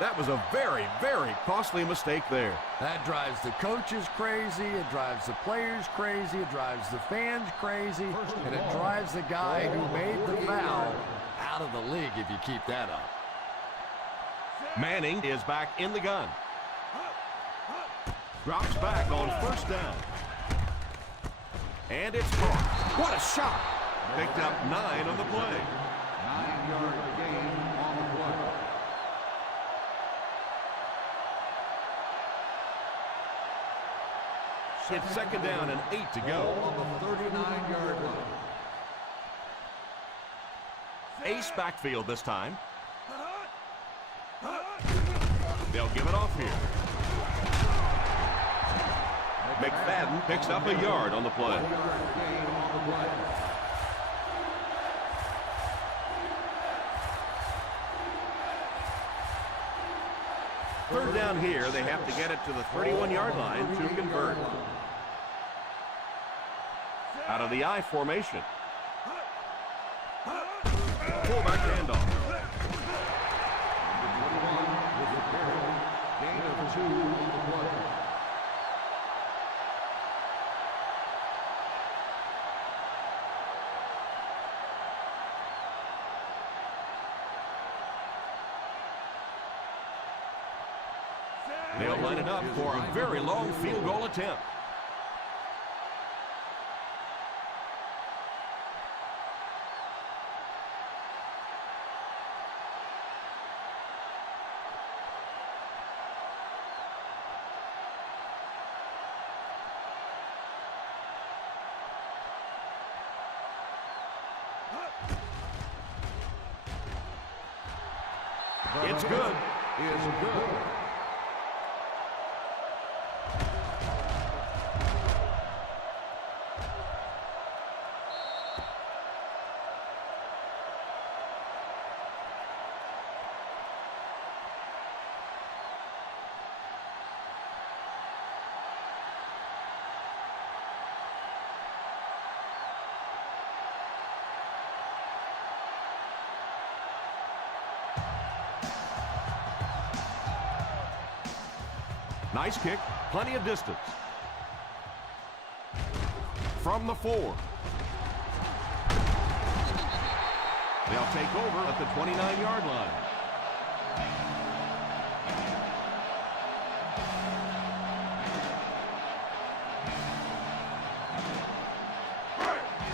That was a very, very costly mistake there. That drives the coaches crazy, it drives the players crazy, it drives the fans crazy, and it drives the guy who made the foul out of the league if you keep that up. Manning is back in the gun. Drops back on first down. And it's caught. What a shot. Picked up 9 on the play. 9-yard gain on the play. It's second down and 8 to go. Ball on the 39-yard line. Ace backfield this time. They'll give it off here. McFadden picks up a yard on the play. 1-yard gain on the play. Third down here, they have to get it to the 31-yard line to convert. Out of the I formation. Fullback handoff. Gain of 2 on the play. They'll line it up for a very long field goal attempt. It's good. It's good. Nice kick, plenty of distance. From the 4. They'll take over at the 29-yard line.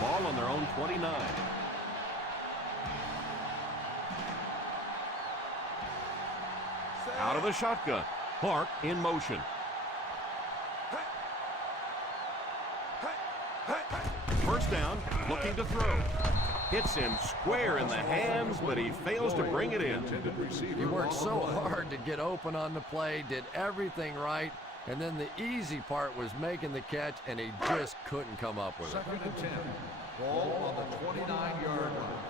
Ball on their own 29. Out of the shotgun. Clark in motion. First down, looking to throw. Hits him square in the hands, but he fails to bring it in. He worked so hard to get open on the play, did everything right, and then the easy part was making the catch, and he just couldn't come up with it. 2nd and 10. Ball on the 29-yard line.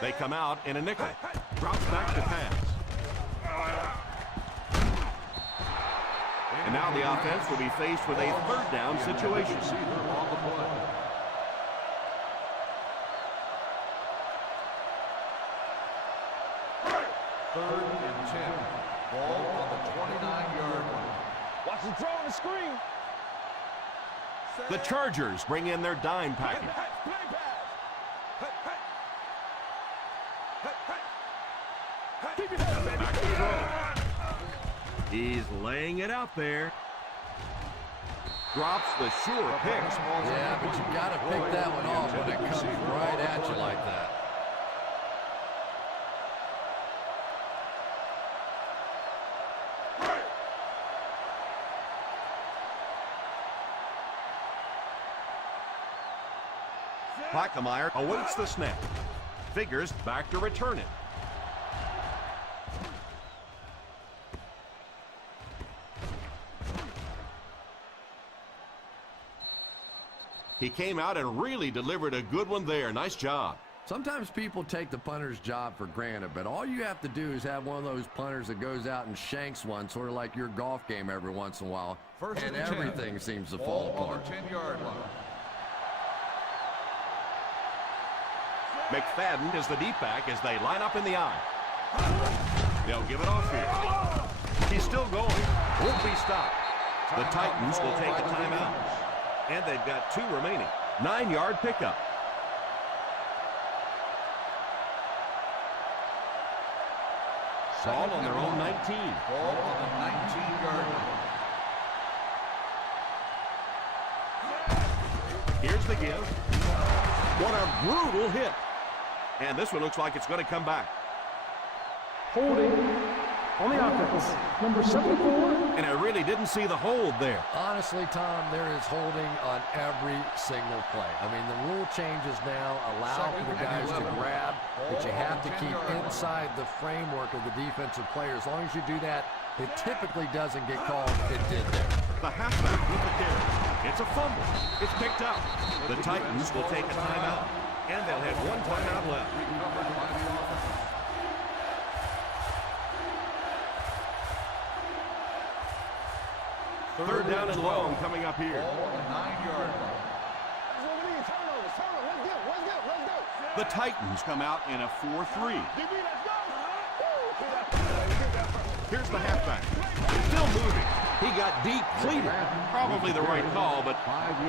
They come out in a nickel. Drops back to pass. And now the offense will be faced with a third down situation. On the play. Third and 10. Ball on the 29-yard line. Watch him throw on the screen. The Chargers bring in their dime package. Play pass. Keep your head, baby. Back to throw. He's laying it out there. Drops the sure pick. Yeah, but you got to pick that one off when it comes right at you like that. Plackemire awaits the snap. Figures back to return it. He came out and really delivered a good one there. Nice job. Sometimes people take the punter's job for granted, but all you have to do is have one of those punters that goes out and shanks one, sort of like your golf game every once in a while, First and and 10. everything seems to fall Ball on apart. the 10-yard line. McFadden is the deep back as they line up in the I. They'll give it off here. He's still going. Won't be stopped. The Titans will take a timeout. And they've got 2 remaining. 9-yard pickup. Ball on their own 19. Ball on the 19-yard line. Here's the give. What a brutal hit. And this one looks like it's going to come back. Holding on the offense, number 74. And I really didn't see the hold there. Honestly, Tom, there is holding on every single play. I mean, the rule changes now allow for the guys to grab, but you have to keep inside the framework of the defensive player. As long as you do that, it typically doesn't get called. It did there. The halfback with the carry. It's a fumble. It's picked up. The Titans will take a timeout, and they'll have one timeout left. Recovered by the offense. Third down and long coming up here. Ball on the 9-yard line. The Titans come out in a 4-3. Here's the halfback. Still moving. He got deep, cleated. Probably the right call, but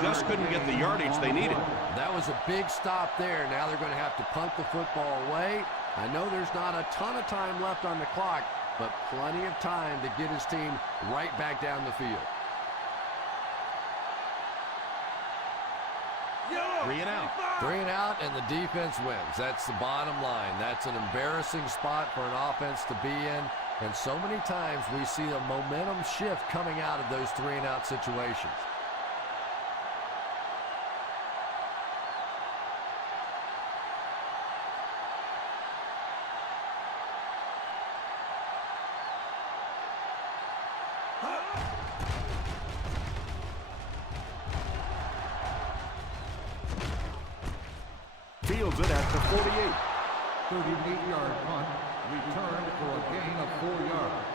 just couldn't get the yardage they needed. That was a big stop there. Now they're going to have to punt the football away. I know there's not a ton of time left on the clock, but plenty of time to get his team right back down the field. 3 and out. 3 and out, and the defense wins. That's the bottom line. That's an embarrassing spot for an offense to be in. And so many times we see a momentum shift coming out of those 3 and out situations. Fields it at the 48. 38-yard punt. Returned for a gain of 4 yards.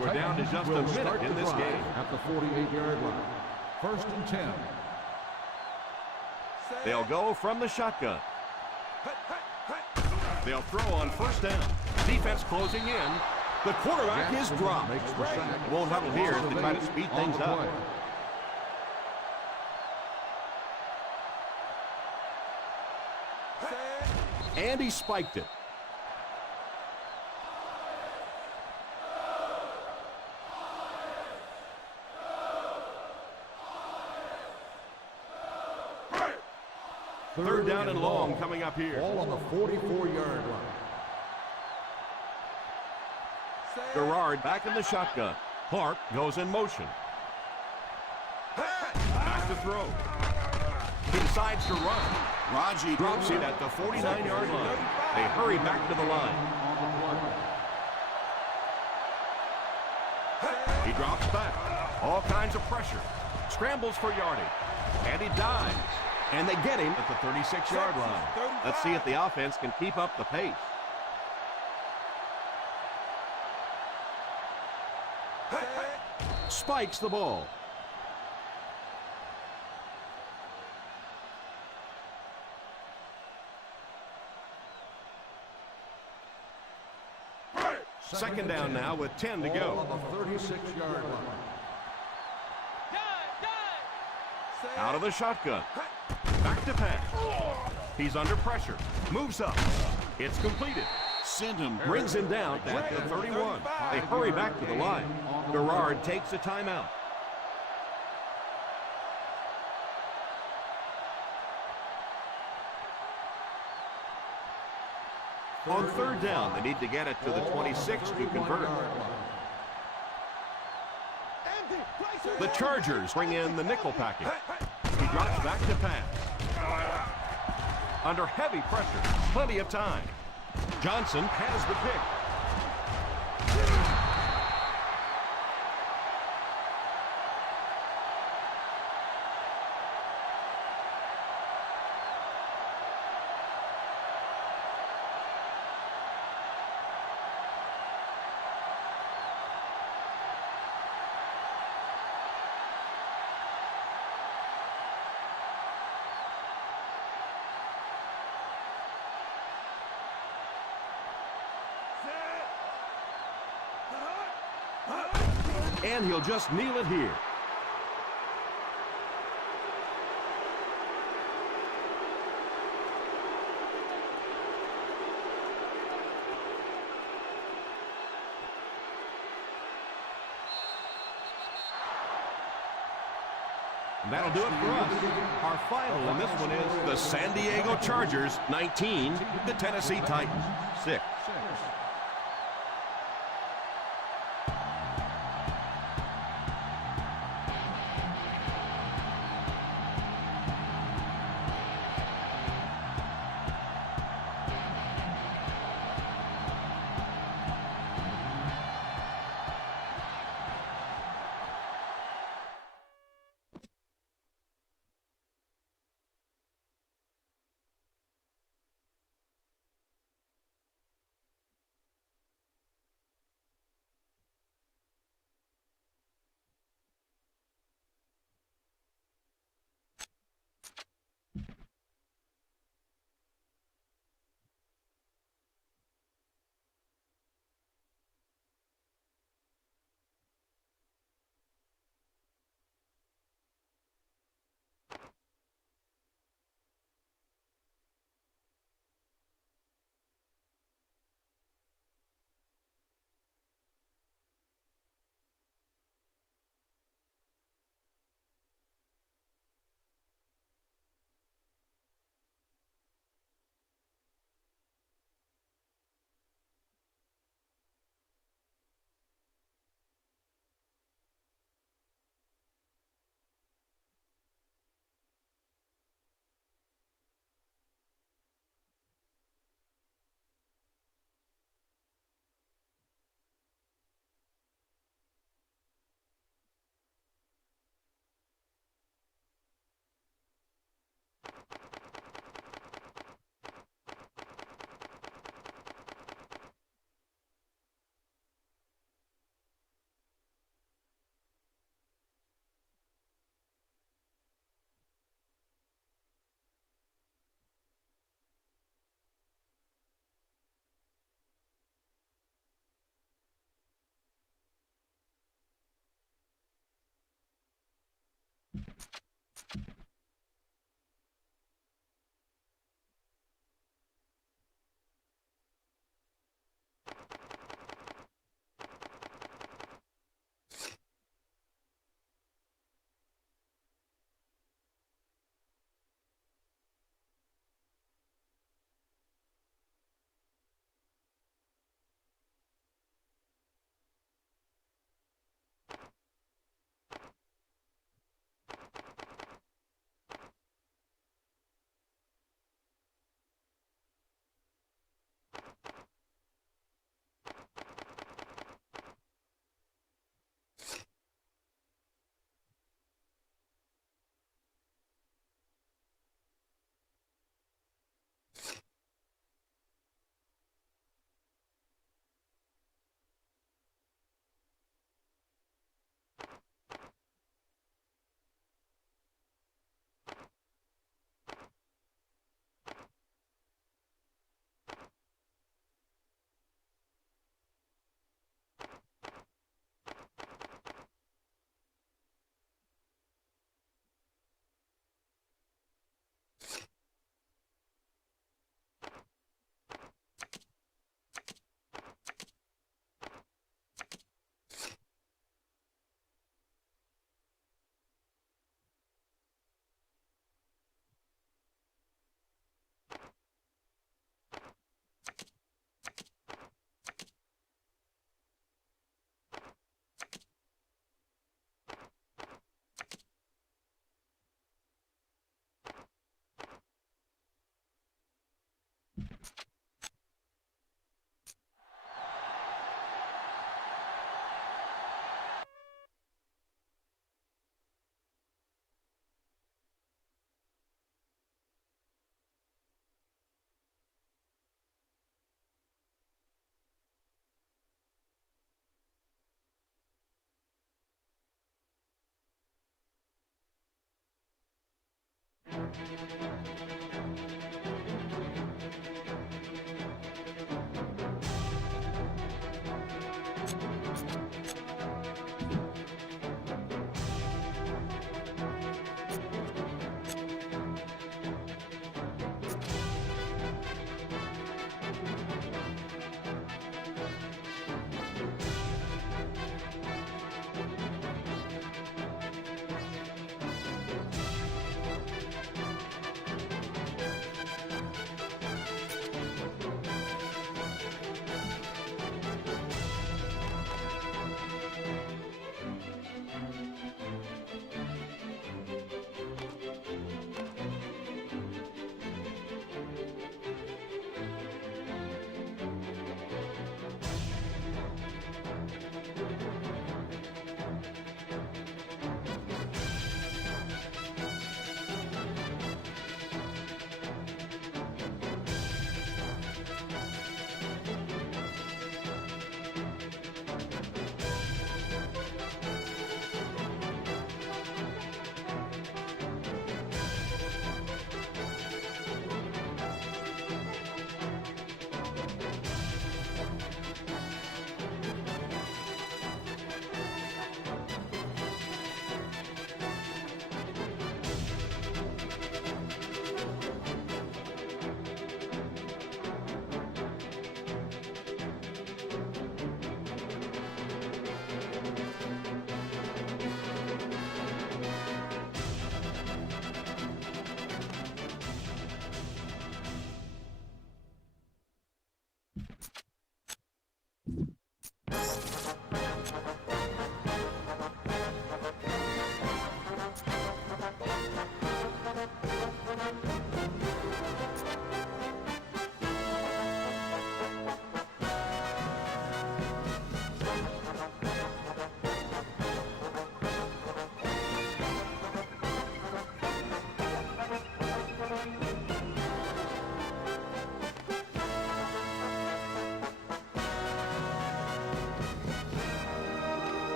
We're down to just a minute in this game. At the 48-yard line. 1st and 10. They'll go from the shotgun. They'll throw on 1st down. Defense closing in. The quarterback is dropped. Makes the sack. Won't huddle here as they try to speed things up. And he spiked it. Third down and long coming up here. Ball on the 44-yard line. Gerard back in the shotgun. Clark goes in motion. Back to throw. He decides to run. Raji drops it at the 49-yard line. They hurry back to the line. He drops back. All kinds of pressure. Scrambles for yardage. And he dives. And they get him at the 36-yard line. Let's see if the offense can keep up the pace. Spikes the ball. Second down now with 10 to go. On the 36-yard line. Out of the shotgun. Back to pass. He's under pressure. Moves up. It's completed. Syndham brings him down at the 31. They hurry back to the line. Gerard takes a timeout. On third down, they need to get it to the 26 to convert. The Chargers bring in the nickel package. He drops back to pass. Under heavy pressure, plenty of time. Johnson has the pick. And he'll just kneel it here. That'll do it for us. Our final in this one is the San Diego Chargers 19, the Tennessee Titans 6.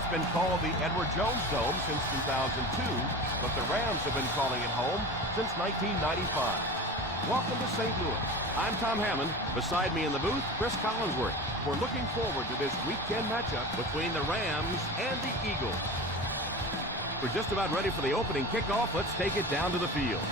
It's been called the Edward Jones Dome since 2002, but the Rams have been calling it home since 1995. Welcome to St. Louis. I'm Tom Hammond. Beside me in the booth, Chris Collinsworth. We're looking forward to this weekend matchup between the Rams and the Eagles. We're just about ready for the opening kickoff. Let's take it down to the field.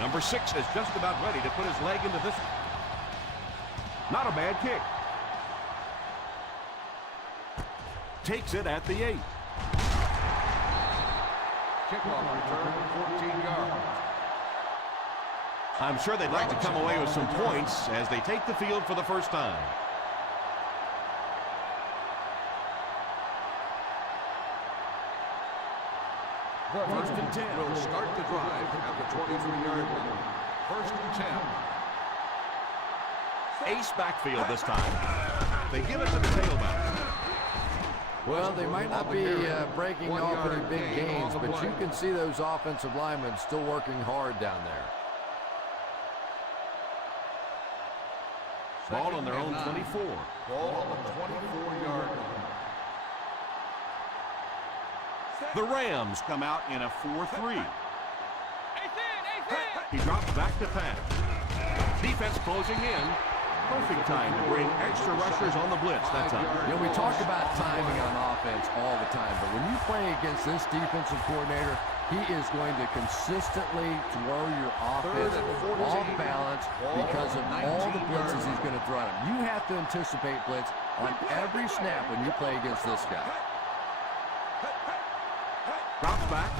Number 6 is just about ready to put his leg into this one. Not a bad kick. Takes it at the 8. Kickoff return, 14 yards. I'm sure they'd like to come away with some points as they take the field for the first time. First and 10 will start the drive at the 23-yard line. First and 10. Ace backfield this time. They give it to the tailback. Well, they might not be breaking off any big gains, but you can see those offensive linemen still working hard down there. Ball on their own 24. Ball on the 24-yard line. The Rams come out in a 4-3. He drops back to pass. Defense closing in. Perfect time to bring extra rushers on the blitz that time. You know, we talk about timing on offense all the time, but when you play against this defensive coordinator, he is going to consistently throw your offense off balance because of all the blitzes he's going to throw at him. You have to anticipate blitz on every snap when you play against this guy. Drops back.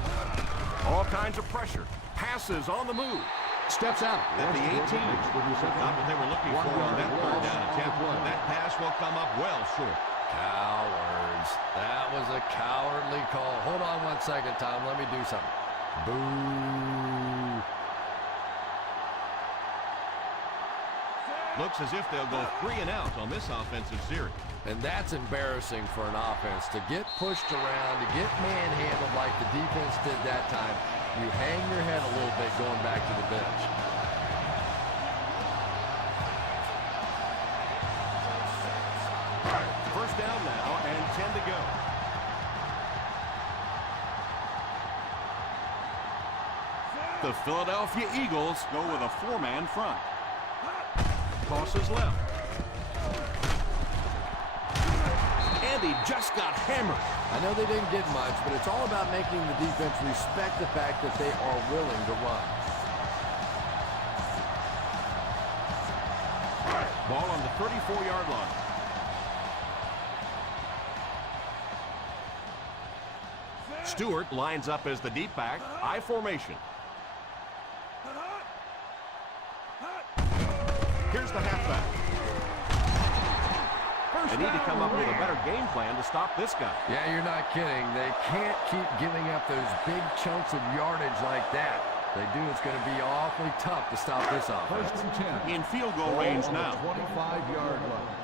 All kinds of pressure. Passes on the move. Steps out at the 18. Not what they were looking for on that third down attempt. That pass will come up well short. Cowards. That was a cowardly call. Hold on 1 second, Tom. Let me do something. Boo. Looks as if they'll go 3 and out on this offensive series. And that's embarrassing for an offense. To get pushed around, to get manhandled like the defense did that time, you hang your head a little bit going back to the bench. First down now and 10 to go. The Philadelphia Eagles go with a 4-man front. Tosses left. And he just got hammered. I know they didn't get much, but it's all about making the defense respect the fact that they are willing to run. Ball on the 34-yard line. Stewart lines up as the deep back. I formation. Here's the halfback. They need to come up with a better game plan to stop this guy. Yeah, you're not kidding. They can't keep giving up those big chunks of yardage like that. If they do, it's going to be awfully tough to stop this offense. First and 10. In field goal range now. 25-yard line.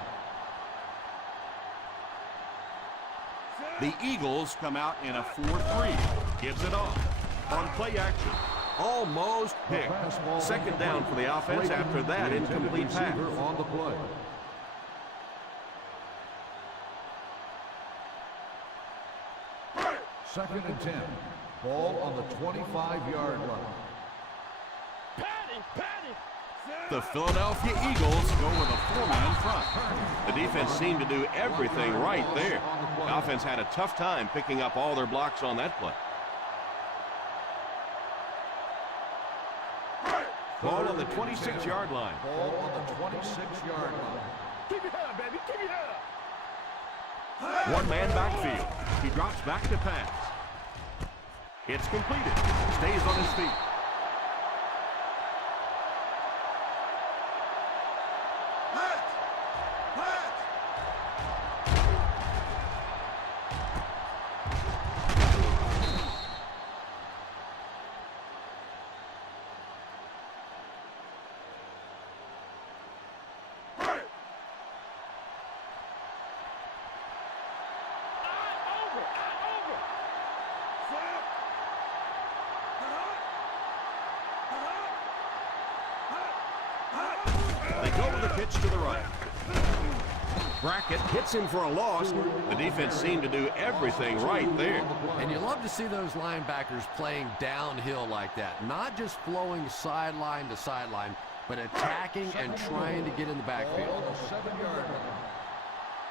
The Eagles come out in a 4-3. Gives it off. On play action. Almost picked. Second down for the offense after that incomplete pass. On the play. Second and 10. Ball on the 25-yard line. The Philadelphia Eagles go with a 4-man front. The defense seemed to do everything right there. The offense had a tough time picking up all their blocks on that play. Ball on the 26-yard line. Ball on the 26-yard line. Keep your head up, baby. Keep your head up. One-man backfield. He drops back to pass. It's completed. Stays on his feet. pitch to the right. Brackett hits him for a loss. The defense seemed to do everything right there. And you love to see those linebackers playing downhill like that. Not just flowing sideline to sideline, but attacking and trying to get in the backfield.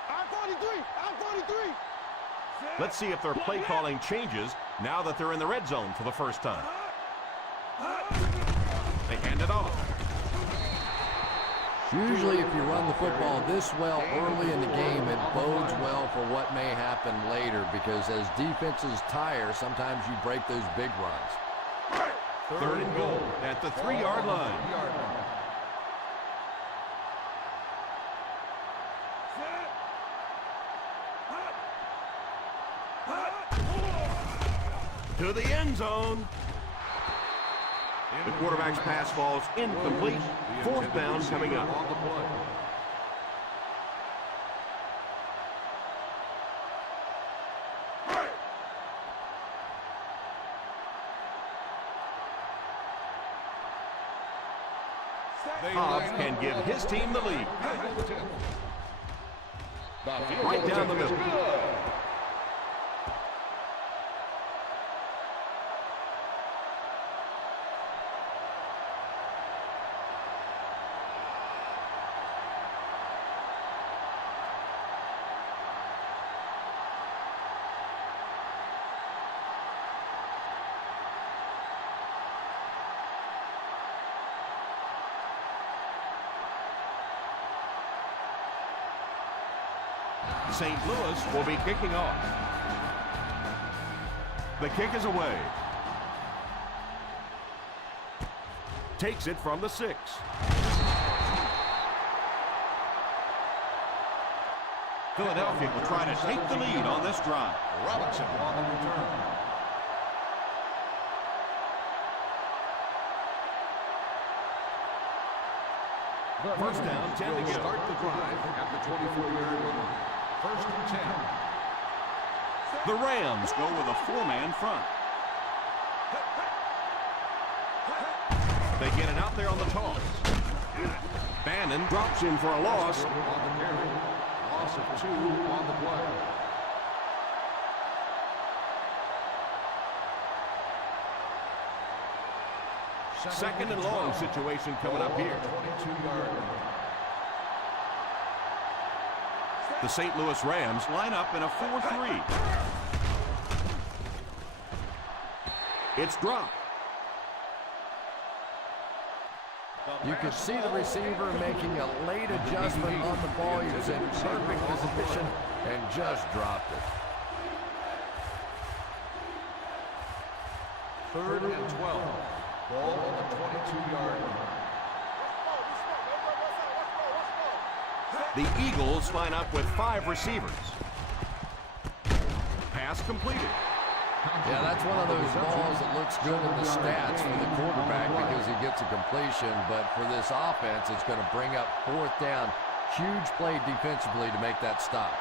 I'm 43. I'm 43. Let's see if their play calling changes now that they're in the red zone for the first time. They hand it off. Usually if you run the football this well early in the game, it bodes well for what may happen later, because as defenses tire, sometimes you break those big runs. Third and goal at the 3-yard line. To the end zone. The quarterback's pass falls incomplete. Fourth down coming up. Hobbs can give his team the lead. Right down the middle. St. Louis will be kicking off. The kick is away. Takes it from the 6. Philadelphia will try to take the lead on this drive. Robinson on the return. First down, 10 to go. Start the drive at the 24-yard line. First and 10. The Rams go with a 4-man front. They get it out there on the toss. Bannon drops him for a loss. On the carry. Loss of 2 on the play. Second and long situation coming up here. 22-yard line. The St. Louis Rams line up in a 4-3. It's dropped. You could see the receiver making a late adjustment on the ball. He was in perfect position and just dropped it. Third and 12. Ball on the 22-yard line. The Eagles line up with 5 receivers. Pass completed. Yeah, that's one of those balls that looks good in the stats for the quarterback because he gets a completion, but for this offense, it's going to bring up 4th down. Huge play defensively to make that stop.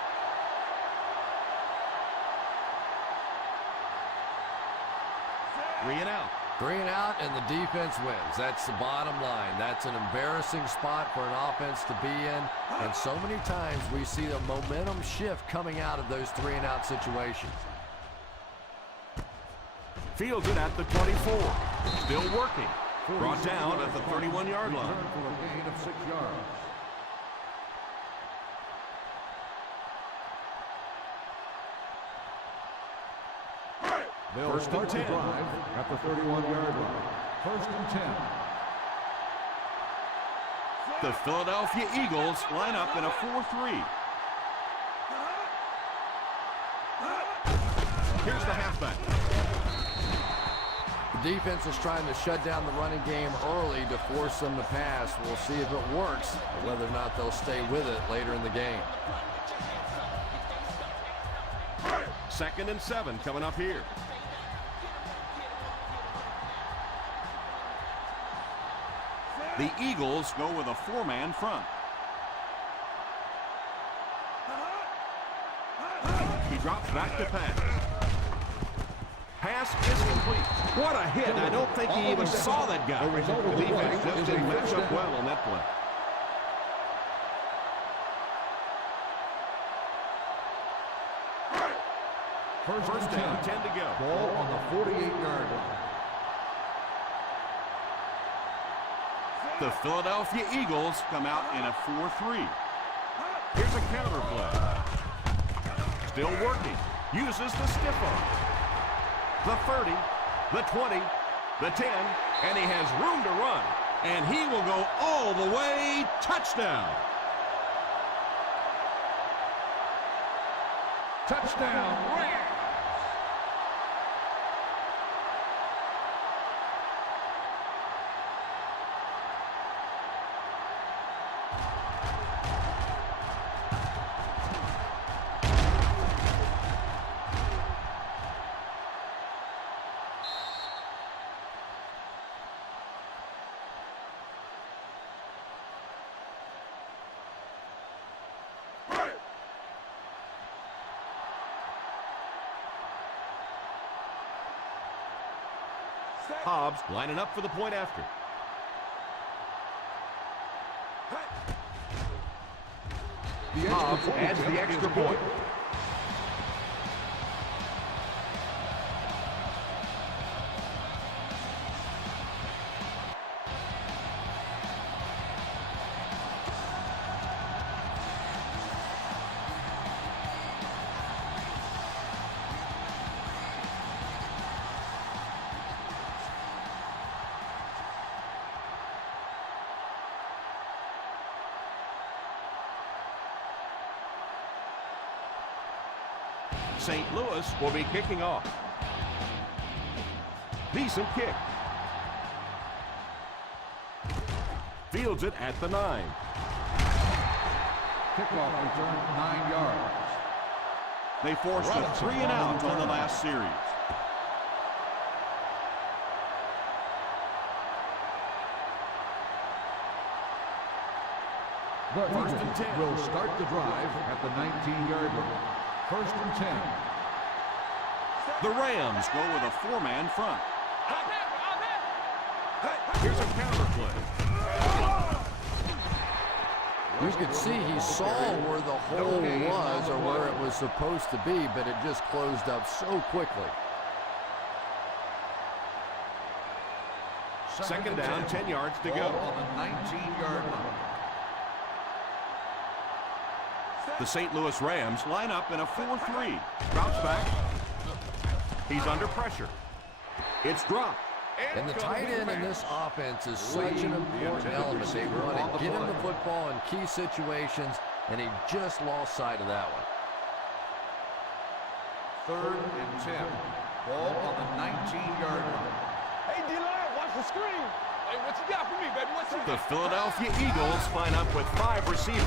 Three and out. 3 and out, and the defense wins. That's the bottom line. That's an embarrassing spot for an offense to be in, and so many times we see a momentum shift coming out of those 3 and out situations. Fields it at the 24. Still working. Brought down at the 31-yard line. For a gain of 6 yards. They'll First and start the 10. drive at the 31-yard line. First and 10. The Philadelphia Eagles line up in a 4-3. Here's the halfback. The defense is trying to shut down the running game early to force them to pass. We'll see if it works, or whether or not they'll stay with it later in the game. Second and 7 coming up here. The Eagles go with a 4-man front. He drops back to pass. Pass is complete. What a hit. I don't think he even saw that guy. The defense just didn't match up well on that play. First down, 10 to go. Ball on the 48-yard line. The Philadelphia Eagles come out in a 4-3. Here's a counter play. Still working. Uses the stiff arm. The 30, the 20, the 10, and he has room to run. And he will go all the way. Touchdown. Touchdown, Rams. Hobbs lining up for the point after. Hobbs adds the extra point. St. Louis will be kicking off. Decent kick. Fields it at the 9. Kickoff return, 9 yards. They forced a 3 and out on the last series. The Eagles will start the drive at the 19-yard line. First and 10. The Rams go with a 4-man front. Here's a counter play. You could see he saw where the hole was or where it was supposed to be, but it just closed up so quickly. Second down, 10 yards to go. On the 19-yard line. The St. Louis Rams line up in a 4-3. Drops back. He's under pressure. It's dropped. And the tight end in this offense is such an important element. They want to get him the football in key situations, and he just lost sight of that one. Third and 10. Ball on the 19-yard line. Hey, D-line, watch the screen. Hey, what you got for me, baby? What's The Philadelphia Eagles line up with 5 receivers.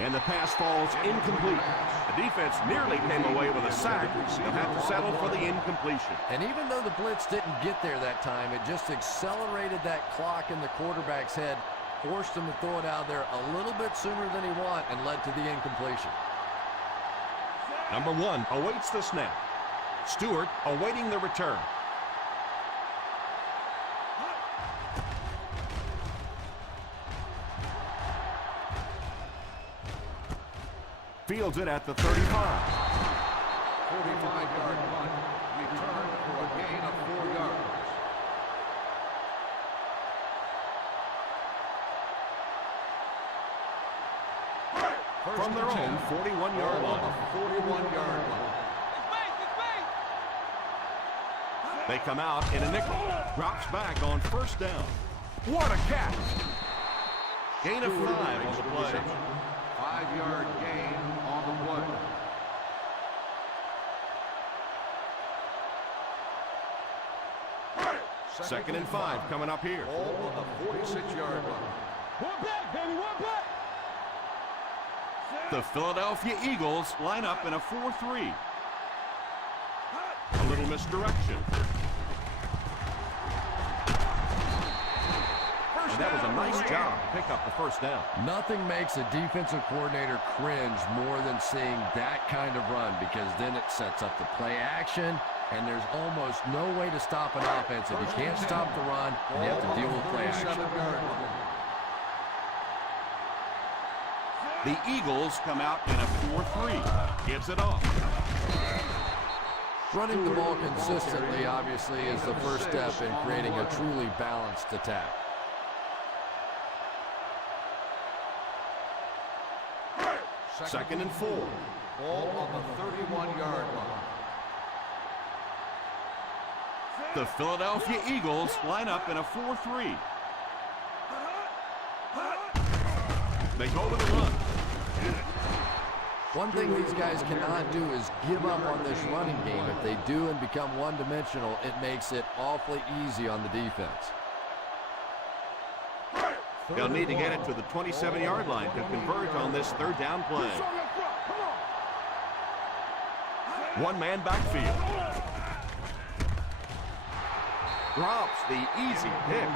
And the pass falls incomplete. The defense nearly came away with a sack. They'll have to settle for the incompletion. And even though the blitz didn't get there that time, it just accelerated that clock in the quarterback's head, forced him to throw it out there a little bit sooner than he wanted, and led to the incompletion. Number 1 awaits the snap. Stewart awaiting the return. Fields it at the 35. 45-yard punt. Return for a gain of 4 yards. From their own 41-yard line. 41-yard line. They come out in a nickel. Drops back on first down. What a catch! Gain of 5 on the play. 5-yard gain on the play. Second and 5 coming up here. Ball on the 46-yard line. One back, baby, one back. The Philadelphia Eagles line up in a 4-3. A little misdirection. And that was a nice job to pick up the first down. Nothing makes a defensive coordinator cringe more than seeing that kind of run, because then it sets up the play action, and there's almost no way to stop an offense if you can't stop the run and you have to deal with play action. The Eagles come out in a 4-3. Gives it off. Running the ball consistently, obviously, is the first step in creating a truly balanced attack. Second and 4. Ball on the 31-yard line. The Philadelphia Eagles line up in a 4-3. They go to the run. One thing these guys cannot do is give up on this running game. If they do and become one-dimensional, it makes it awfully easy on the defense. They'll need to get it to the 27-yard line to convert on this third down play. One-man backfield. Drops the easy pick.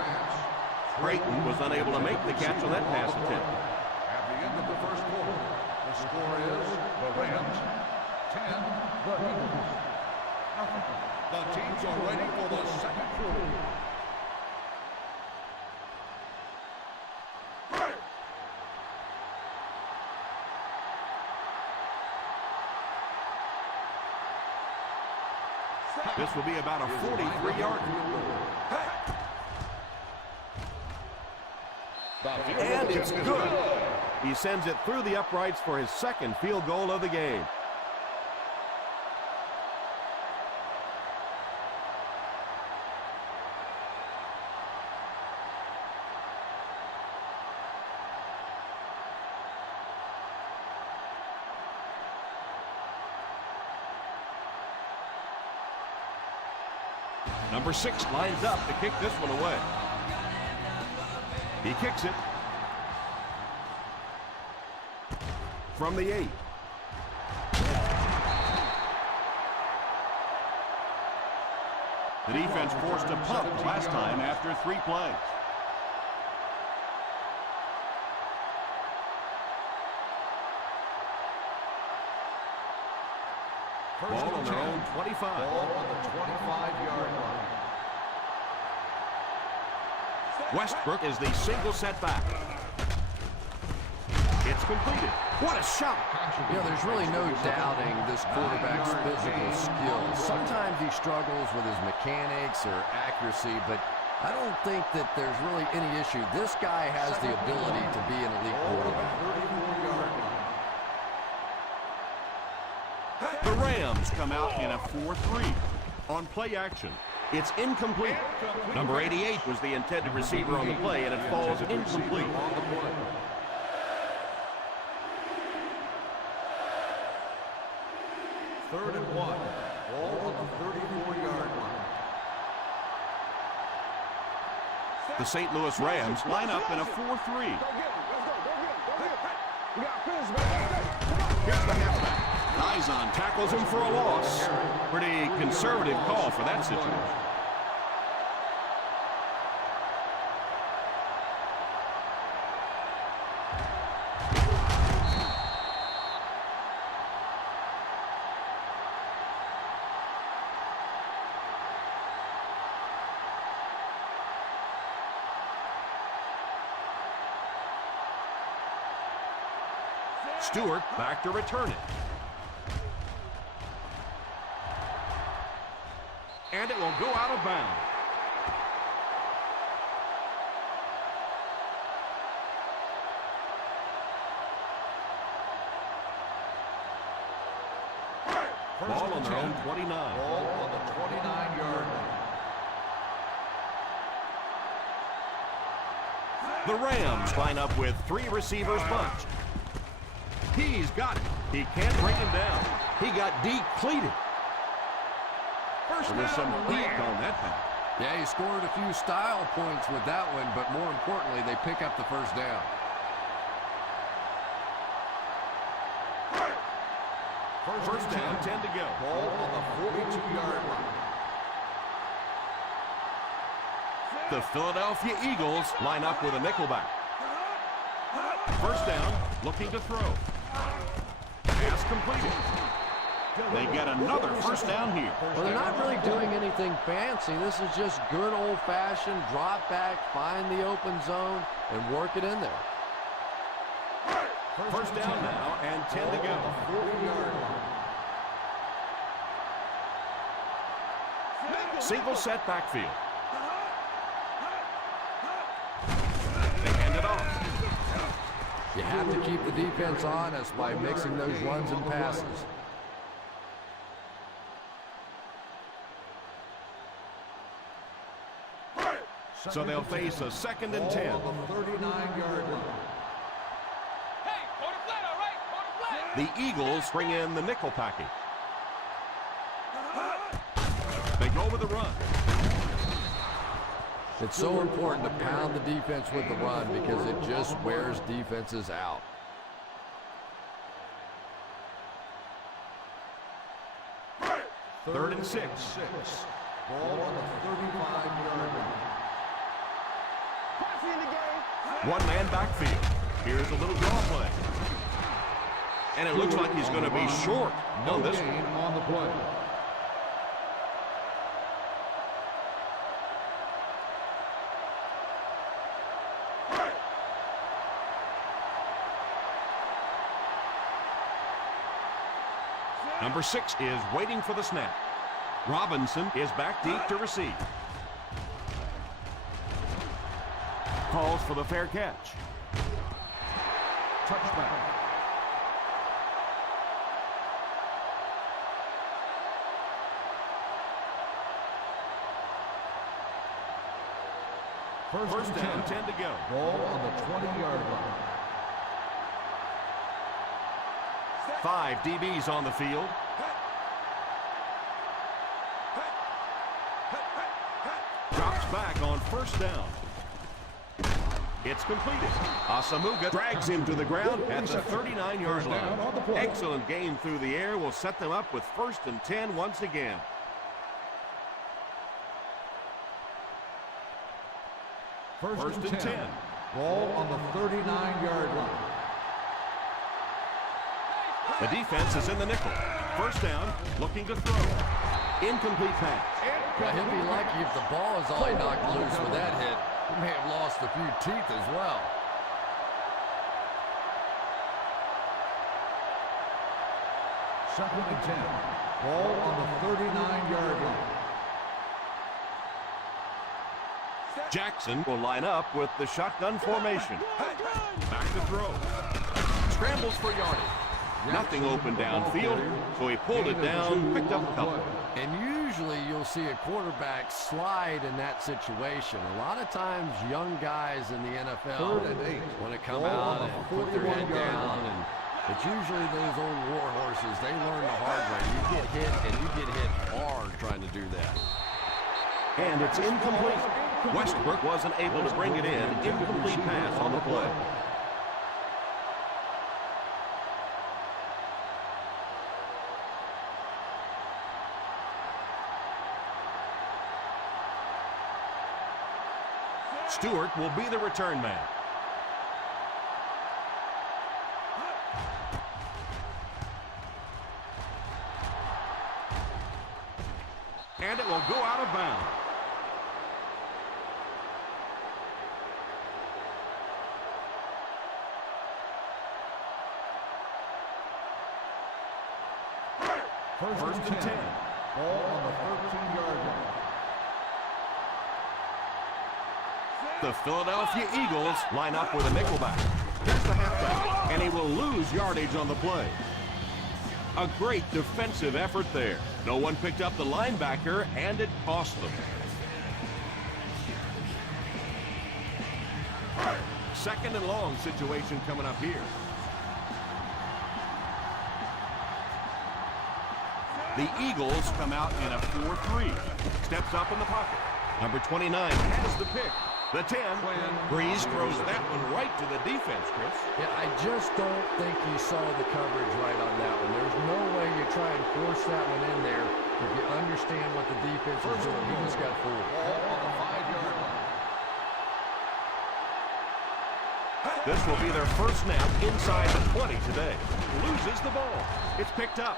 Creighton was unable to make the catch on that pass attempt. At the end of the first quarter, the score is the Rams 10, the Bengals nothing. The teams are ready for the second quarter. This will be about a 43-yard. And it's good. He sends it through the uprights for his second field goal of the game. Number 6 lines up to kick this one away. He kicks it from the 8. The defense forced a punt last time after 3 plays. Ball on their own 25. Ball on the 25-yard line. Westbrook is the single setback. It's completed. What a shot. You know, there's really no doubting this quarterback's physical skills. Sometimes he struggles with his mechanics or accuracy, but I don't think that there's really any issue. This guy has the ability to be an elite quarterback. 34-yard line. The Rams come out in a 4-3. On play action, it's incomplete. Number 88 was the intended receiver on the play, and it falls incomplete. On the play. Third and 1. Ball on the 34-yard line. The St. Louis Rams line up in a 4-3. Here's the halfback. Izon tackles him for a loss. Pretty conservative call for that situation. Stewart back to return it. And it will go out of bounds. Ball on their own 29. Ball on the 29-yard line. The Rams line up with 3 receivers bunched. He's got it. He can't bring him down. He got depleted. There's some heat on that pass. Yeah, he scored a few style points with that one, but more importantly, they pick up the first down. First down, 10 to go. Ball on the 42-yard line. The Philadelphia Eagles line up with a nickelback. First down, looking to throw. Pass completed. They get another first down here. Well, they're not really doing anything fancy. This is just good old-fashioned drop back, find the open zone, and work it in there. First down now, and 10 to go. 40-yard line. Single set backfield. They hand it off. You have to keep the defense honest by mixing those runs and passes. So they'll face a 2nd and 10. On the 39-yard line. Hey, throw the flat, all right? Throw the flat. The Eagles bring in the nickel package. They go with the run. It's so important to pound the defense with the run because it just wears defenses out. Third and 6. Ball on the 35-yard line. One-man backfield. Here's a little draw play. And it looks like he's going to be short on this one. On the play. Number 6 is waiting for the snap. Robinson is back deep to receive. Calls for the fair catch. Touchdown. First down, 10 to go. Ball on the 20-yard line. 5 DBs on the field. Drops back on first down. It's completed. Asamuga drags him to the ground at the 39-yard line. Excellent game through the air will set them up with 1st and 10 once again. First and 10. Ball on the 39-yard line. The defense is in the nickel. First down, looking to throw. Incomplete pass. Now, he'll be lucky if the ball is all he knocked loose with that hit. He may have lost a few teeth as well. Second and 10. Ball on the 39-yard line. Jackson will line up with the shotgun formation. Back to throw. Scrambles for yardage. Nothing open downfield, so he pulled it down, picked up a couple. And usually you'll see a quarterback slide in that situation. A lot of times young guys in the NFL want to come out and put their head down. And it's usually those old war horses. They learn the hard way. You get hit, and you get hit hard trying to do that. And it's incomplete. Westbrook wasn't able to bring it in. Incomplete pass on the play. Stewart will be the return man. And it will go out of bounds. First and 10. Ball on the 13-yard line. The Philadelphia Eagles line up with a nickelback. Here's the halfback, and he will lose yardage on the play. A great defensive effort there. No one picked up the linebacker, and it cost them. Second and long situation coming up here. The Eagles come out in a 4-3. Steps up in the pocket. Number 29 has the pick. The 10. Breeze throws that one right to the defense, Chris. Yeah, I just don't think he saw the coverage right on that one. There's no way you try and force that one in there if you understand what the defense is doing. He just got fooled. Ball on the 5-yard line. This will be their first snap inside the 20 today. Loses the ball. It's picked up.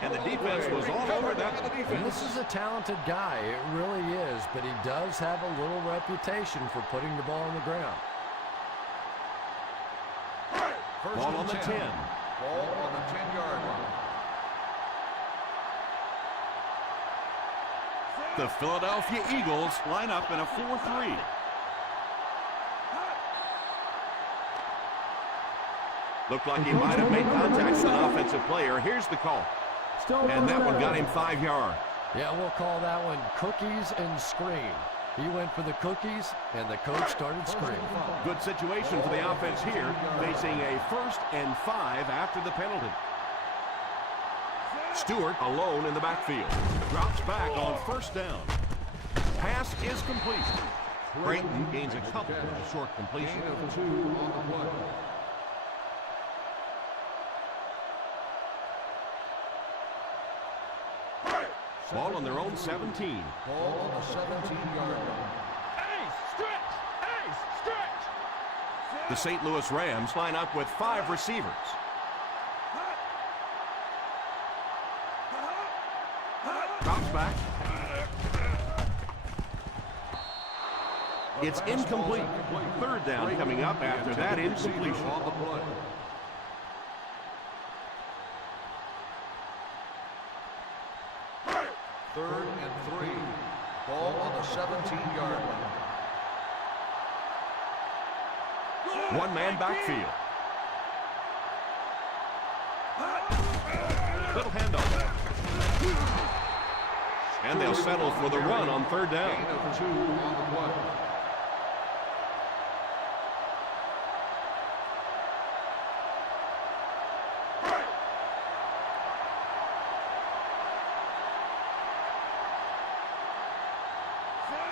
And the defense was all over that. And this is a talented guy. It really is. But he does have a little reputation for putting the ball on the ground. Ball on the 10. Ball on the 10-yard line. The Philadelphia Eagles line up in a 4-3. Looked like he might have made contact with an offensive player. Here's the call. And that one got him 5 yards. Yeah, we'll call that one cookies and scream. He went for the cookies, and the coach started screaming. Good situation for the offense here, facing a 1st and 5 after the penalty. Stewart alone in the backfield. Drops back on 1st down. Pass is complete. Creighton gains a couple of short completion. Gain of 2 on the play. Ball on their own 17. Ball on the 17-yard line. Ace, stretch! Ace, stretch! The St. Louis Rams line up with 5 receivers. Drops back. It's incomplete. 3rd down coming up after that incompletion. On the play. Third and 3. Ball on the 17-yard line. One-man backfield. Little handoff. And they'll settle for the run on 3rd down. Gain of 2 on the play.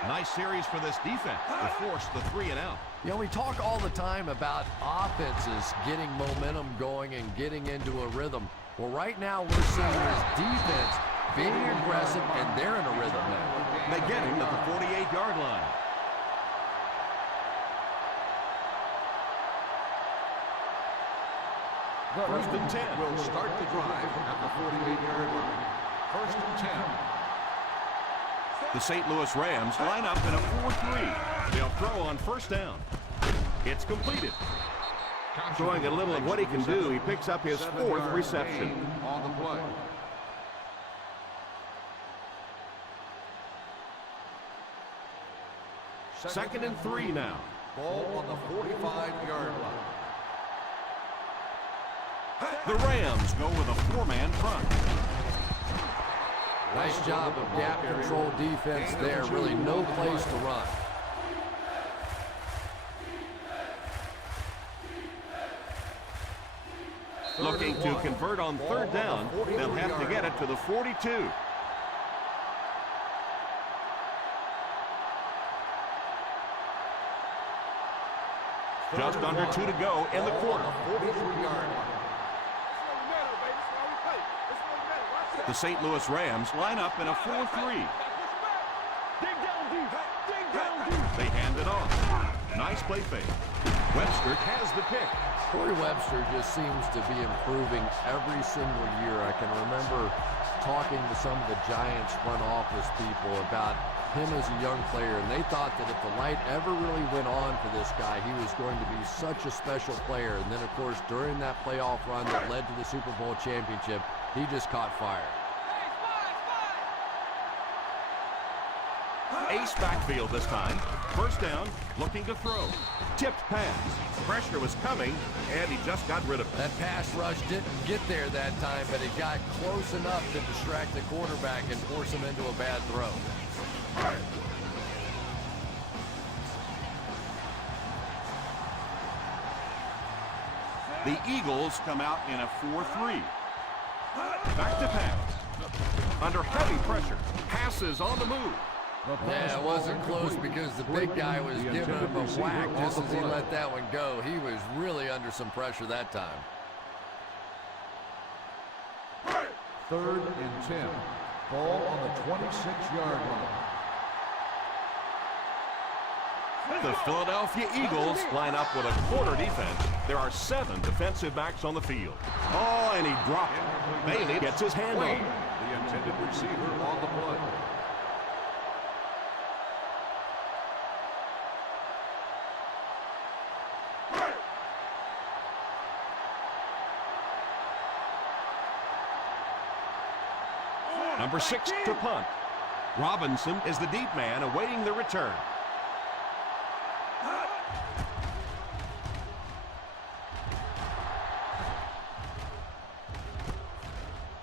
Nice series for this defense to force the 3 and out. You know, we talk all the time about offenses getting momentum going and getting into a rhythm. Well, right now we're seeing this defense being aggressive, and they're in a rhythm now. They get him at the 48-yard line. First and 10. Will start the drive at the 48-yard line. 1st and 10. The St. Louis Rams line up in a 4-3. They'll throw on 1st down. It's completed. Showing a little of what he can do, he picks up his 4th reception. On the play. Second and 3 now. Ball on the 45-yard line. The Rams go with a 4-man front. Nice job of gap control defense there. Really no place to run. Looking to convert on 3rd down. They'll have to get it to the 42. Just under 2 to go in the quarter. 43-yard line. The St. Louis Rams line up in a 4-3. They hand it off. Nice play fake. Webster has the pick. Corey Webster just seems to be improving every single year. I can remember talking to some of the Giants front office people about him as a young player, and they thought that if the light ever really went on for this guy, he was going to be such a special player. And then, of course, during that playoff run that led to the Super Bowl championship, he just caught fire. Ace backfield this time. 1st down, looking to throw. Tipped pass. Pressure was coming, and he just got rid of it. That pass rush didn't get there that time, but it got close enough to distract the quarterback and force him into a bad throw. The Eagles come out in a 4-3. Back to pass. Under heavy pressure. Passes on the move. Yeah, it wasn't close because the big guy was giving him a whack just as he let that one go. He was really under some pressure that time. 3rd and 10. Ball on the 26-yard line. The Philadelphia Eagles line up with a quarter defense. There are 7 defensive backs on the field. Oh, and he dropped it. Bailey gets his hand on it. The intended receiver on the play. Number 6 to punt. Robinson is the deep man awaiting the return.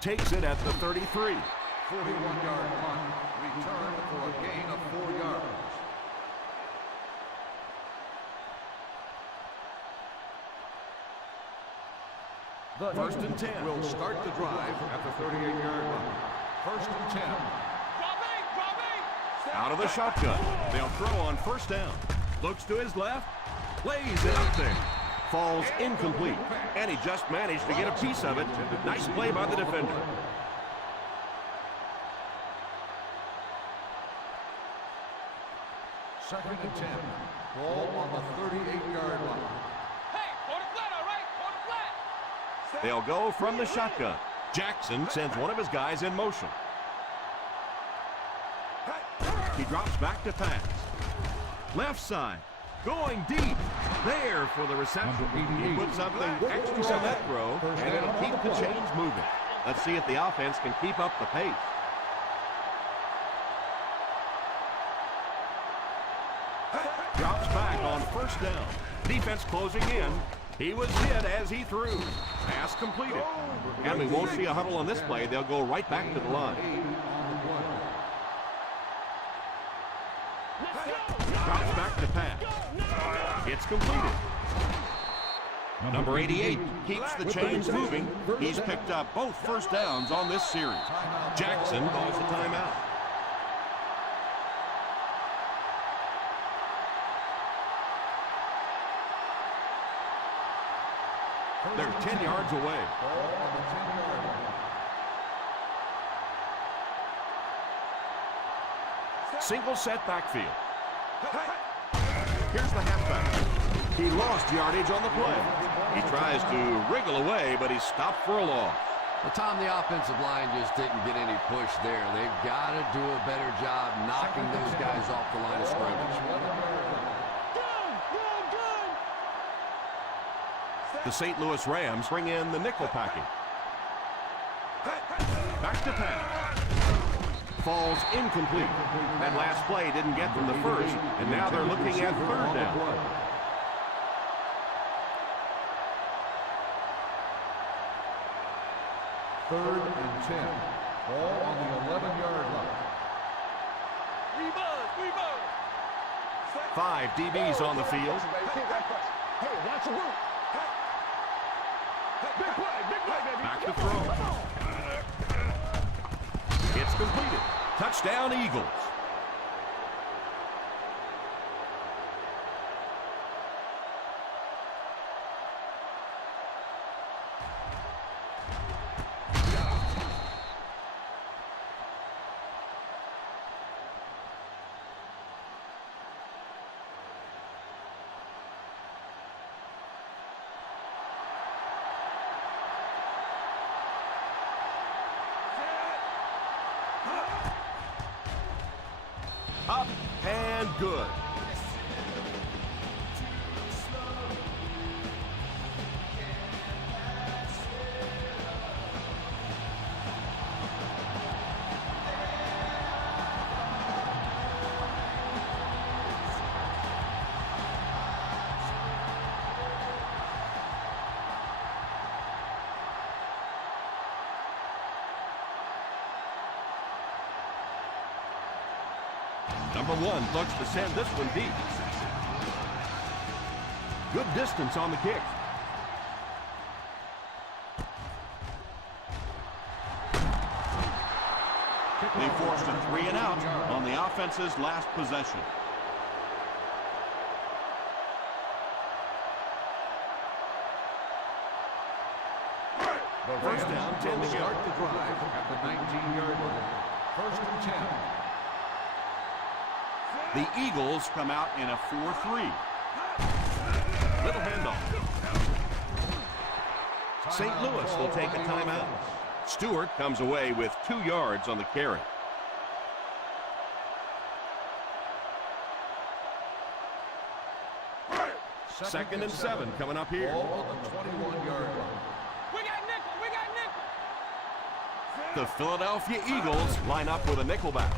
Takes it at the 33. 41-yard punt, return for a gain of 4 yards. First and 10. Will start the drive at the 38-yard line. First and 10. Out of the shotgun. They'll throw on first down. Looks to his left. Lays it up there. Falls incomplete. And he just managed to get a piece of it. Nice play by the defender. Second and 10. Ball on the 38-yard line. Hey, hold it flat, all right? Hold it flat. They'll go from the shotgun. Jackson sends one of his guys in motion. He drops back to pass. Left side. Going deep. There for the reception. He put something extra on that throw, and it'll keep the chains moving. Let's see if the offense can keep up the pace. Drops back on first down. Defense closing in. He was hit as he threw. Pass completed. And we won't see a huddle on this play. They'll go right back to the line. Drops back to pass. It's completed. Number 88 keeps the chains moving. He's picked up both first downs on this series. Jackson calls the timeout. They're 10 yards away. Single set backfield. Here's the halfback. He lost yardage on the play. He tries to wriggle away, but he's stopped for a loss. Well, Tom, the offensive line just didn't get any push there. They've got to do a better job knocking those guys off the line of scrimmage. The St. Louis Rams bring in the nickel packing. Back to pass. Falls incomplete. That last play didn't get them the first, and now they're looking at third down. Third and 10. Ball on the 11-yard line. Rebuzz. 5 DBs on the field. Hey, watch the root. Big play, baby. Back to throw. It's completed. Touchdown, Eagles. Up and good. Number 1 looks to send this one deep. Good distance on the kick. They forced a 3 and out on the offense's last possession. First down, 10 to Start the drive at the 19-yard line. First and 10. The Eagles come out in a 4-3. Little handoff. St. Louis will take a timeout. Stewart comes away with 2 yards on the carry. Second and 7 coming up here. Ball on the 21-yard line. We got nickel. The Philadelphia Eagles line up with a nickelback.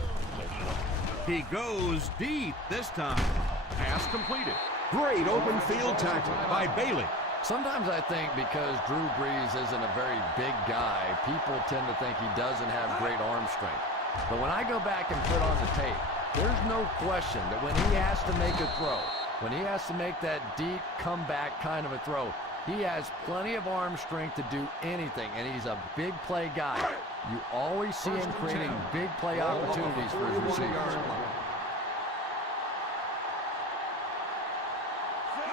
He goes deep this time. Pass completed. Great open field tackle by Bailey. Sometimes I think because Drew Brees isn't a very big guy, people tend to think he doesn't have great arm strength. But when I go back and put on the tape, there's no question that when he has to make a throw, when he has to make that deep comeback kind of a throw, he has plenty of arm strength to do anything, and he's a big play guy. You always see him creating big play opportunities for his receivers.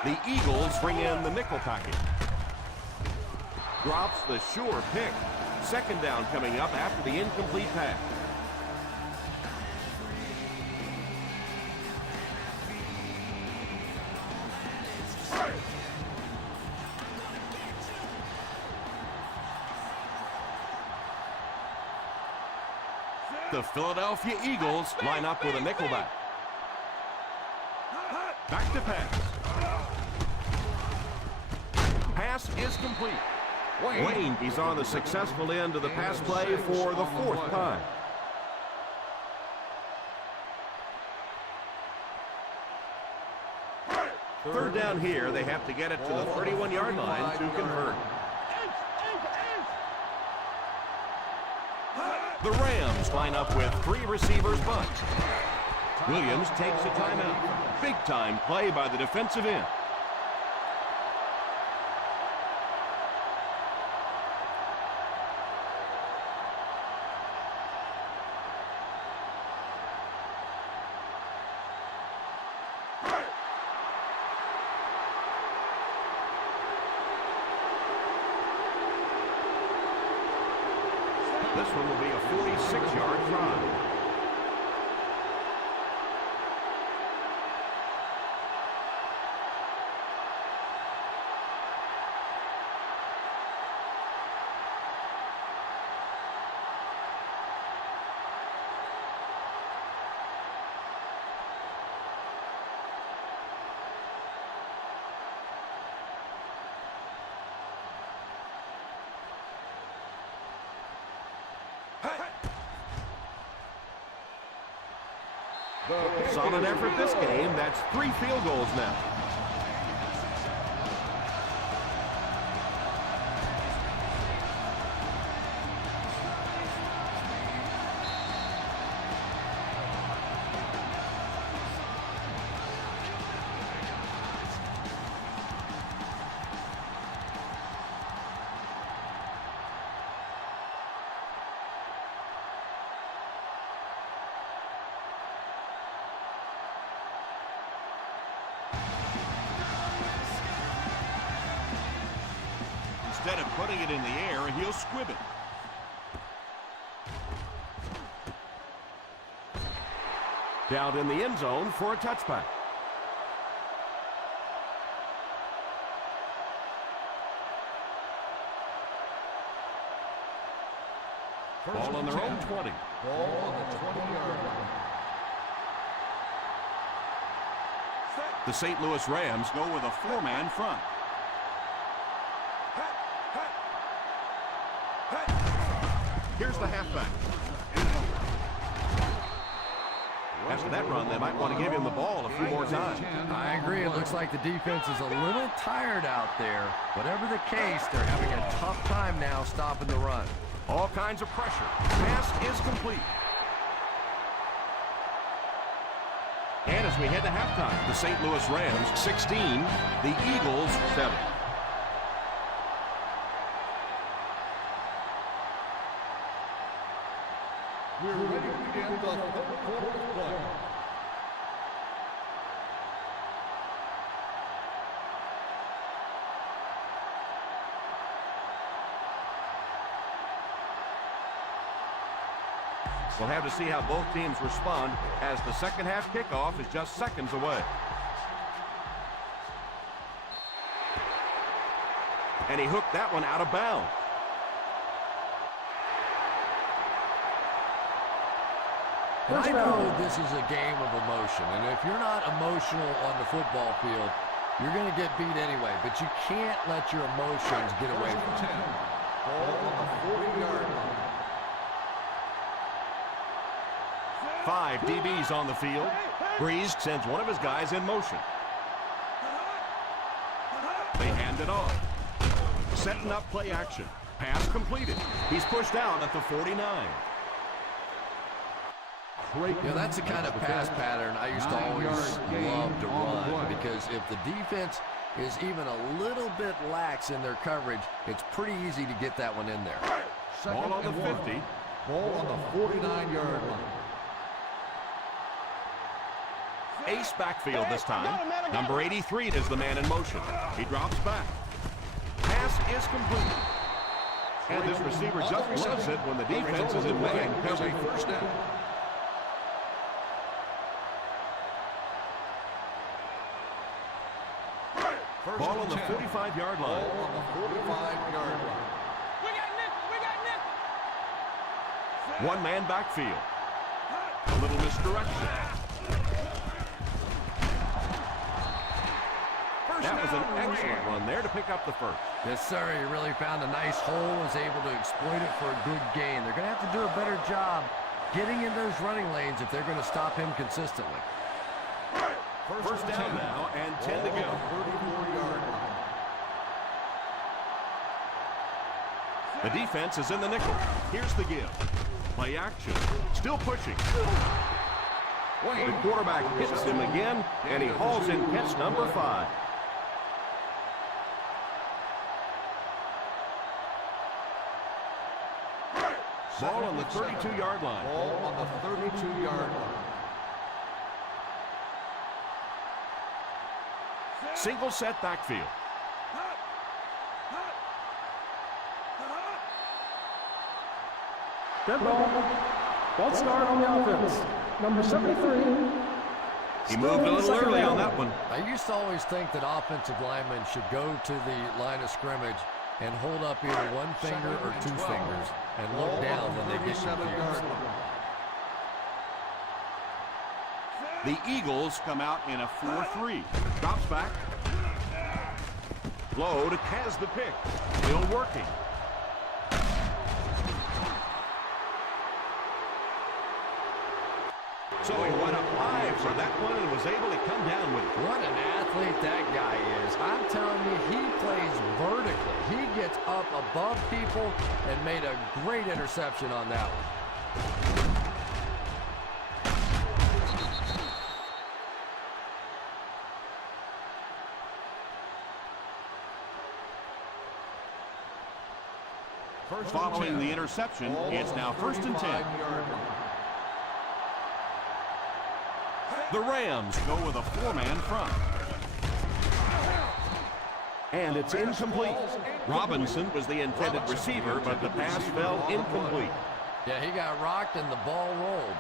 The Eagles bring in the nickel package. Drops the sure pick. Second down coming up after the incomplete pass. The Philadelphia Eagles line up with a nickelback. Back to pass. Pass is complete. Wayne, he's on the successful end of the pass play for the fourth time. Third down here, they have to get it to the 31-yard line to convert. The Rams line up with 3 receivers bunch. Williams takes a timeout. Big-time play by the defensive end. This one will be a 46-yard drive. Solid effort this game. That's 3 field goals now. Instead of putting it in the air, he'll squib it. Down in the end zone for a touchback. Ball on their own 20. Ball on the 20-yard line. The St. Louis Rams go with a 4-man front. Here's the halfback. After that run, they might want to give him the ball a few more times. I agree. It looks like the defense is a little tired out there. Whatever the case, they're having a tough time now stopping the run. All kinds of pressure. Pass is complete. And as we head to halftime, the St. Louis Rams 16, the Eagles 7. We're ready to begin the third quarter of play. We'll have to see how both teams respond as the second half kickoff is just seconds away. And he hooked that one out of bounds. And I know this is a game of emotion, and if you're not emotional on the football field, you're going to get beat anyway, but you can't let your emotions get away from you. Ball on the 40-yard line. 5 DBs on the field. Breeze sends one of his guys in motion. They hand it off. Setting up play action. Pass completed. He's pushed out at the 49. That's the kind of pass pattern I used to always love to run, because if the defense is even a little bit lax in their coverage, it's pretty easy to get that one in there. Ball on the 50. Ball on the 49-yard line. Ace backfield this time. Number 83 is the man in motion. He drops back. Pass is complete. And this receiver just loves it when the defense is in man coverage. First down. Ball on the 45-yard line. Ball on the 45-yard line. We got nickel. We got nickel. One-man backfield. A little misdirection. That was an excellent run there to pick up the first. Yes, sir. He really found a nice hole, was able to exploit it for a good gain. They're going to have to do a better job getting in those running lanes if they're going to stop him consistently. First down now and 10 to go. 34-yard line. The defense is in the nickel. Here's the give. Play action. Still pushing. The quarterback hits him again, and he hauls in catch number 5. Ball on the 32-yard line. Ball on the 32-yard line. Single set backfield. Dead ball. Ball start on the offense. Number 73. He moved a little early on that one. I used to always think that offensive linemen should go to the line of scrimmage and hold up either one finger or two fingers and look down when they get confused. The Eagles come out in a 4-3. Drops back. Load has the pick. Still working. So he went up high for that one and was able to come down with it. What an athlete that guy is. I'm telling you, he plays vertically. He gets up above people and made a great interception on that one. Following the interception, it's now 1st and 10. The Rams go with a 4-man front. And it's incomplete. Robinson was the intended receiver, but the pass fell incomplete. Yeah, he got rocked and the ball rolled.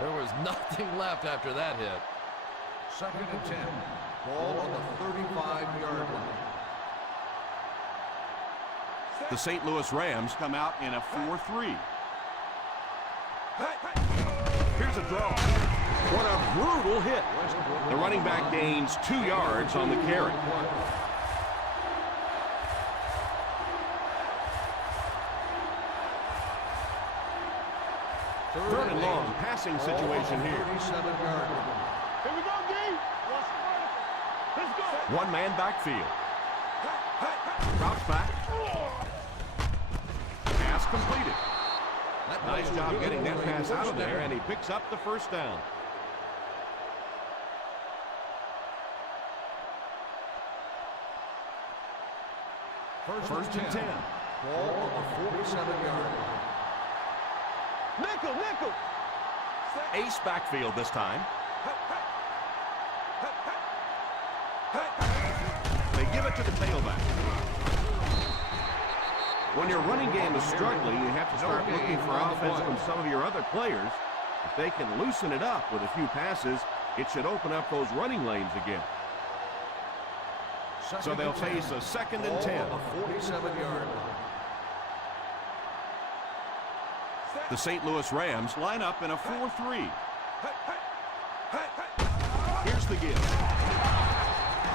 There was nothing left after that hit. 2nd and 10. Ball on the 35-yard line. The St. Louis Rams come out in a 4-3. Here's a draw. What a brutal hit. The running back gains 2 yards on the carry. Third and long passing situation here. 37-yard line. Here we go, D. Let's go. One-man backfield. Drops back. Pass completed. Nice job getting that pass out of there, and he picks up the first down. First and 10. Ball on the 47-yard line. Nickel. Ace backfield this time. They give it to the tailback. When your running game is struggling, you have to start looking for offense from some of your other players. If they can loosen it up with a few passes, it should open up those running lanes again. So they'll face a 2nd and 10. On the 47-yard line. The St. Louis Rams line up in a 4-3. Here's the give.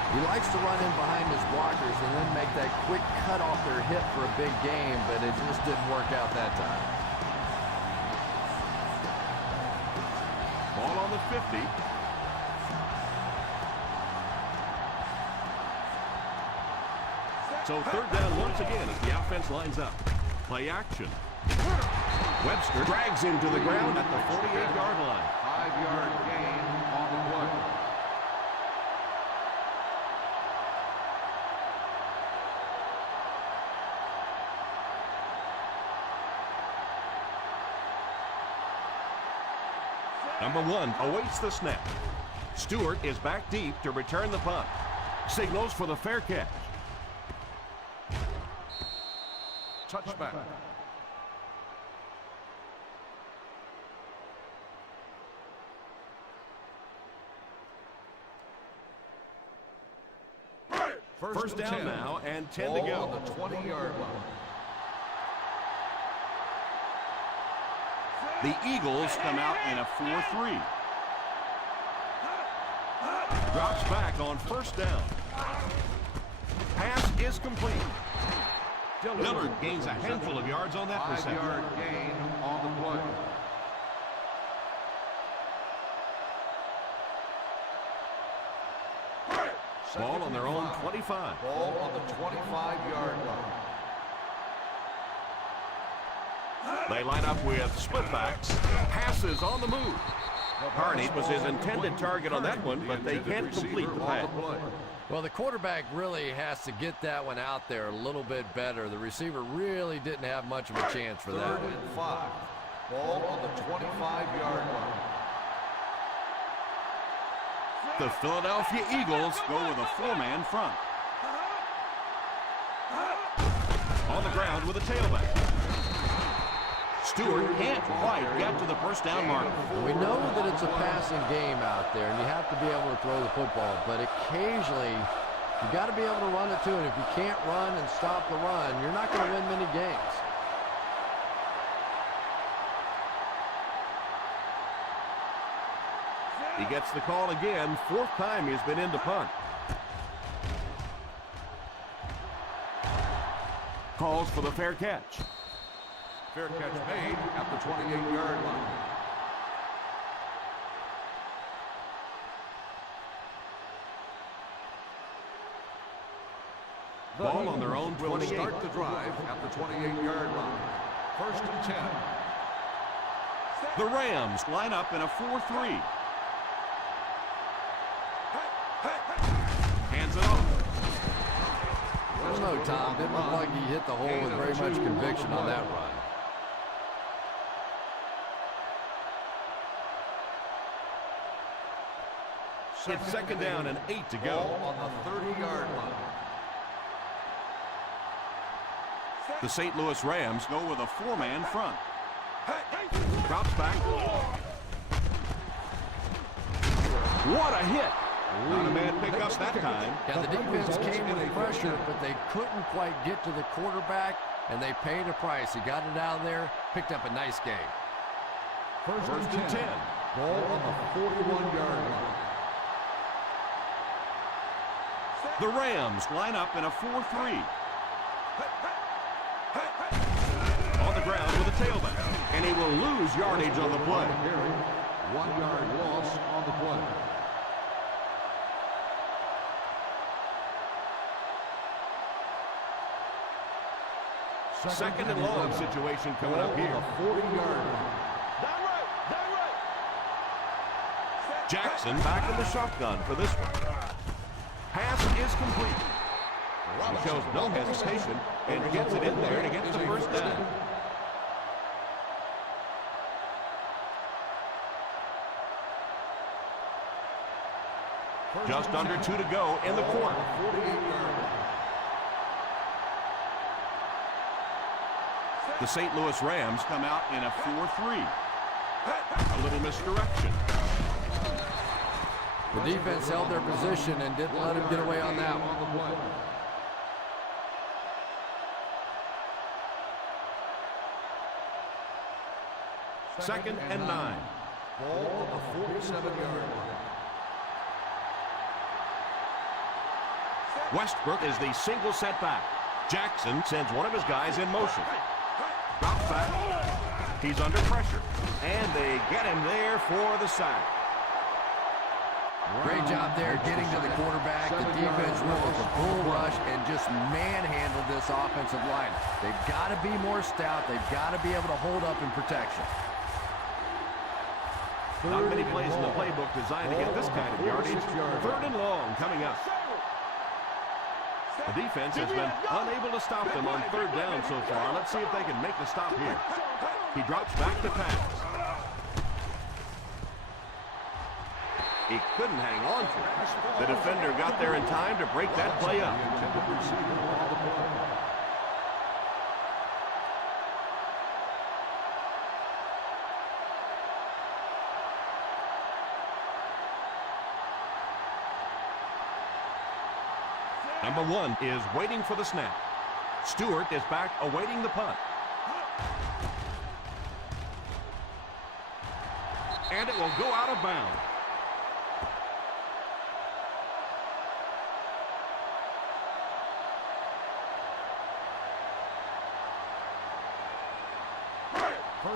He likes to run in behind his blockers and then make that quick cut off their hip for a big game, but it just didn't work out that time. Ball on the 50. So third down once again as the offense lines up. Play action. Webster drags him to the ground at the 48-yard line. 5-yard gain on the play. Number 1 awaits the snap. Stewart is back deep to return the punt. Signals for the fair catch. Touchback. First down now and 10 to go. On the 20-yard line. The Eagles come out in a 4-3. Drops back on first down. Pass is complete. Dillard gains a handful of yards on that reception. 5-yard gain on the play. Ball on their own 25. Ball on the 25-yard line. They line up with split backs. Passes on the move. Carney was his intended target on that one, but they can't complete the pass. Well, the quarterback really has to get that one out there a little bit better. The receiver really didn't have much of a chance for that. 3rd and 5. Ball on the 25-yard line. The Philadelphia Eagles go with a 4-man front. On the ground with a tailback. Stewart can't quite get to the first down marker. We know that it's a passing game out there, and you have to be able to throw the football, but occasionally you got to be able to run it too, and if you can't run and stop the run, you're not going to win many games. He gets the call again. 4th time he's been in to punt. Calls for the fair catch. Fair catch made at the 28-yard line. Ball on their own Will 28. start the drive at the 28-yard line. 1st and 10. The Rams line up in a 4-3. Hands it off. I don't know, Tom. Didn't look like he hit the hole with very much conviction on that run. It's 2nd down and 8 to go. Ball on the 30-yard line. The St. Louis Rams go with a 4-man front. Drops back. What a hit. Not a bad pickup that time. Yeah, the defense came with pressure, but they couldn't quite get to the quarterback, and they paid a price. He got it out of there, picked up a nice game. First and 10. Ball on the 41-yard line. The Rams line up in a 4-3. On the ground with a tailback. And he will lose yardage on the play. 1-yard loss on the play. Second and long situation coming up here. 40-yard line. Jackson back in the shotgun for this one. Pass is complete. He shows no hesitation and gets it in there to get the first down. Just under 2 to go in the quarter. 48-yard line. The St. Louis Rams come out in a 4-3. A little misdirection. The defense held their position and didn't let him get away on that one. Second and 9. Ball on the 47-yard line. Westbrook is the single setback. Jackson sends one of his guys in motion. Drops back. He's under pressure. And they get him there for the sack. Great job there getting to the quarterback. The defense went with a bull rush and just manhandled this offensive line. They've got to be more stout. They've got to be able to hold up in protection. Not many plays in the playbook designed to get this kind of yardage. 3rd and long coming up. The defense has been unable to stop them on 3rd down so far. Let's see if they can make the stop here. He drops back to pass. He couldn't hang on to it. The defender got there in time to break that play up. Number 1 is waiting for the snap. Stewart is back awaiting the punt. And it will go out of bounds.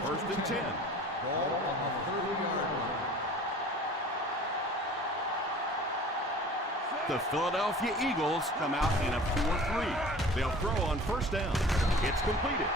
First and 10. Ball on the 30-yard line. The Philadelphia Eagles come out in a 4-3. They'll throw on 1st down. It's completed.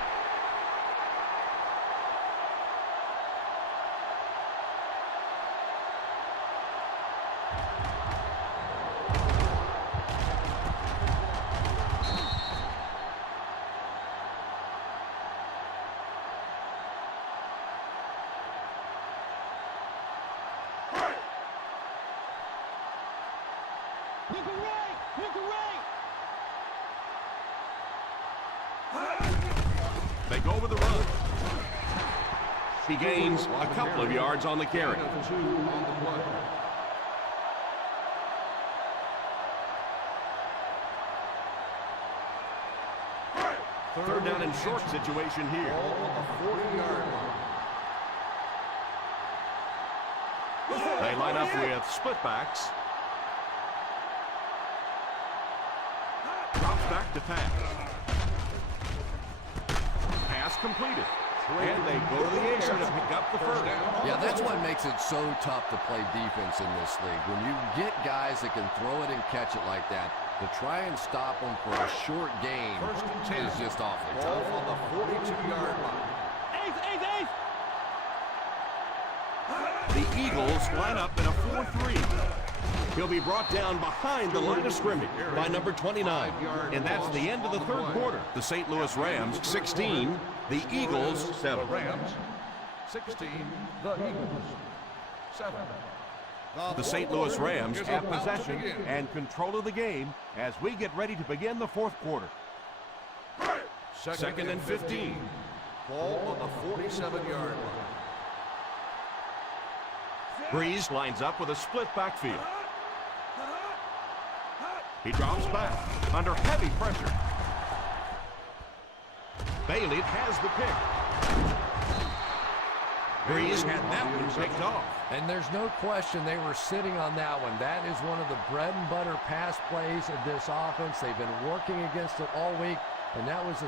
They go with the run. He gains a couple of yards on the carry. Third down and short situation here. They line up with split backs. Drops back to pass. Pass completed. And they go to the air to pick up the first. Yeah, that's what makes it so tough to play defense in this league. When you get guys that can throw it and catch it like that, to try and stop them for a short game is just awfully tough. On the 42-yard line. The Eagles line up in a 4-3. He'll be brought down behind the line of scrimmage by number 29. And that's the end of the 3rd quarter. The St. Louis Rams 16, the Eagles 7. The Rams 16, the Eagles 7. The St. Louis Rams have possession and control of the game as we get ready to begin the 4th quarter. 2nd and 15. Ball on the 47-yard line. Breeze lines up with a split backfield. He drops back under heavy pressure. Bailey has the pick. Breeze had that one picked off. And there's no question they were sitting on that one. That is one of the bread and butter pass plays of this offense. They've been working against it all week, and that was a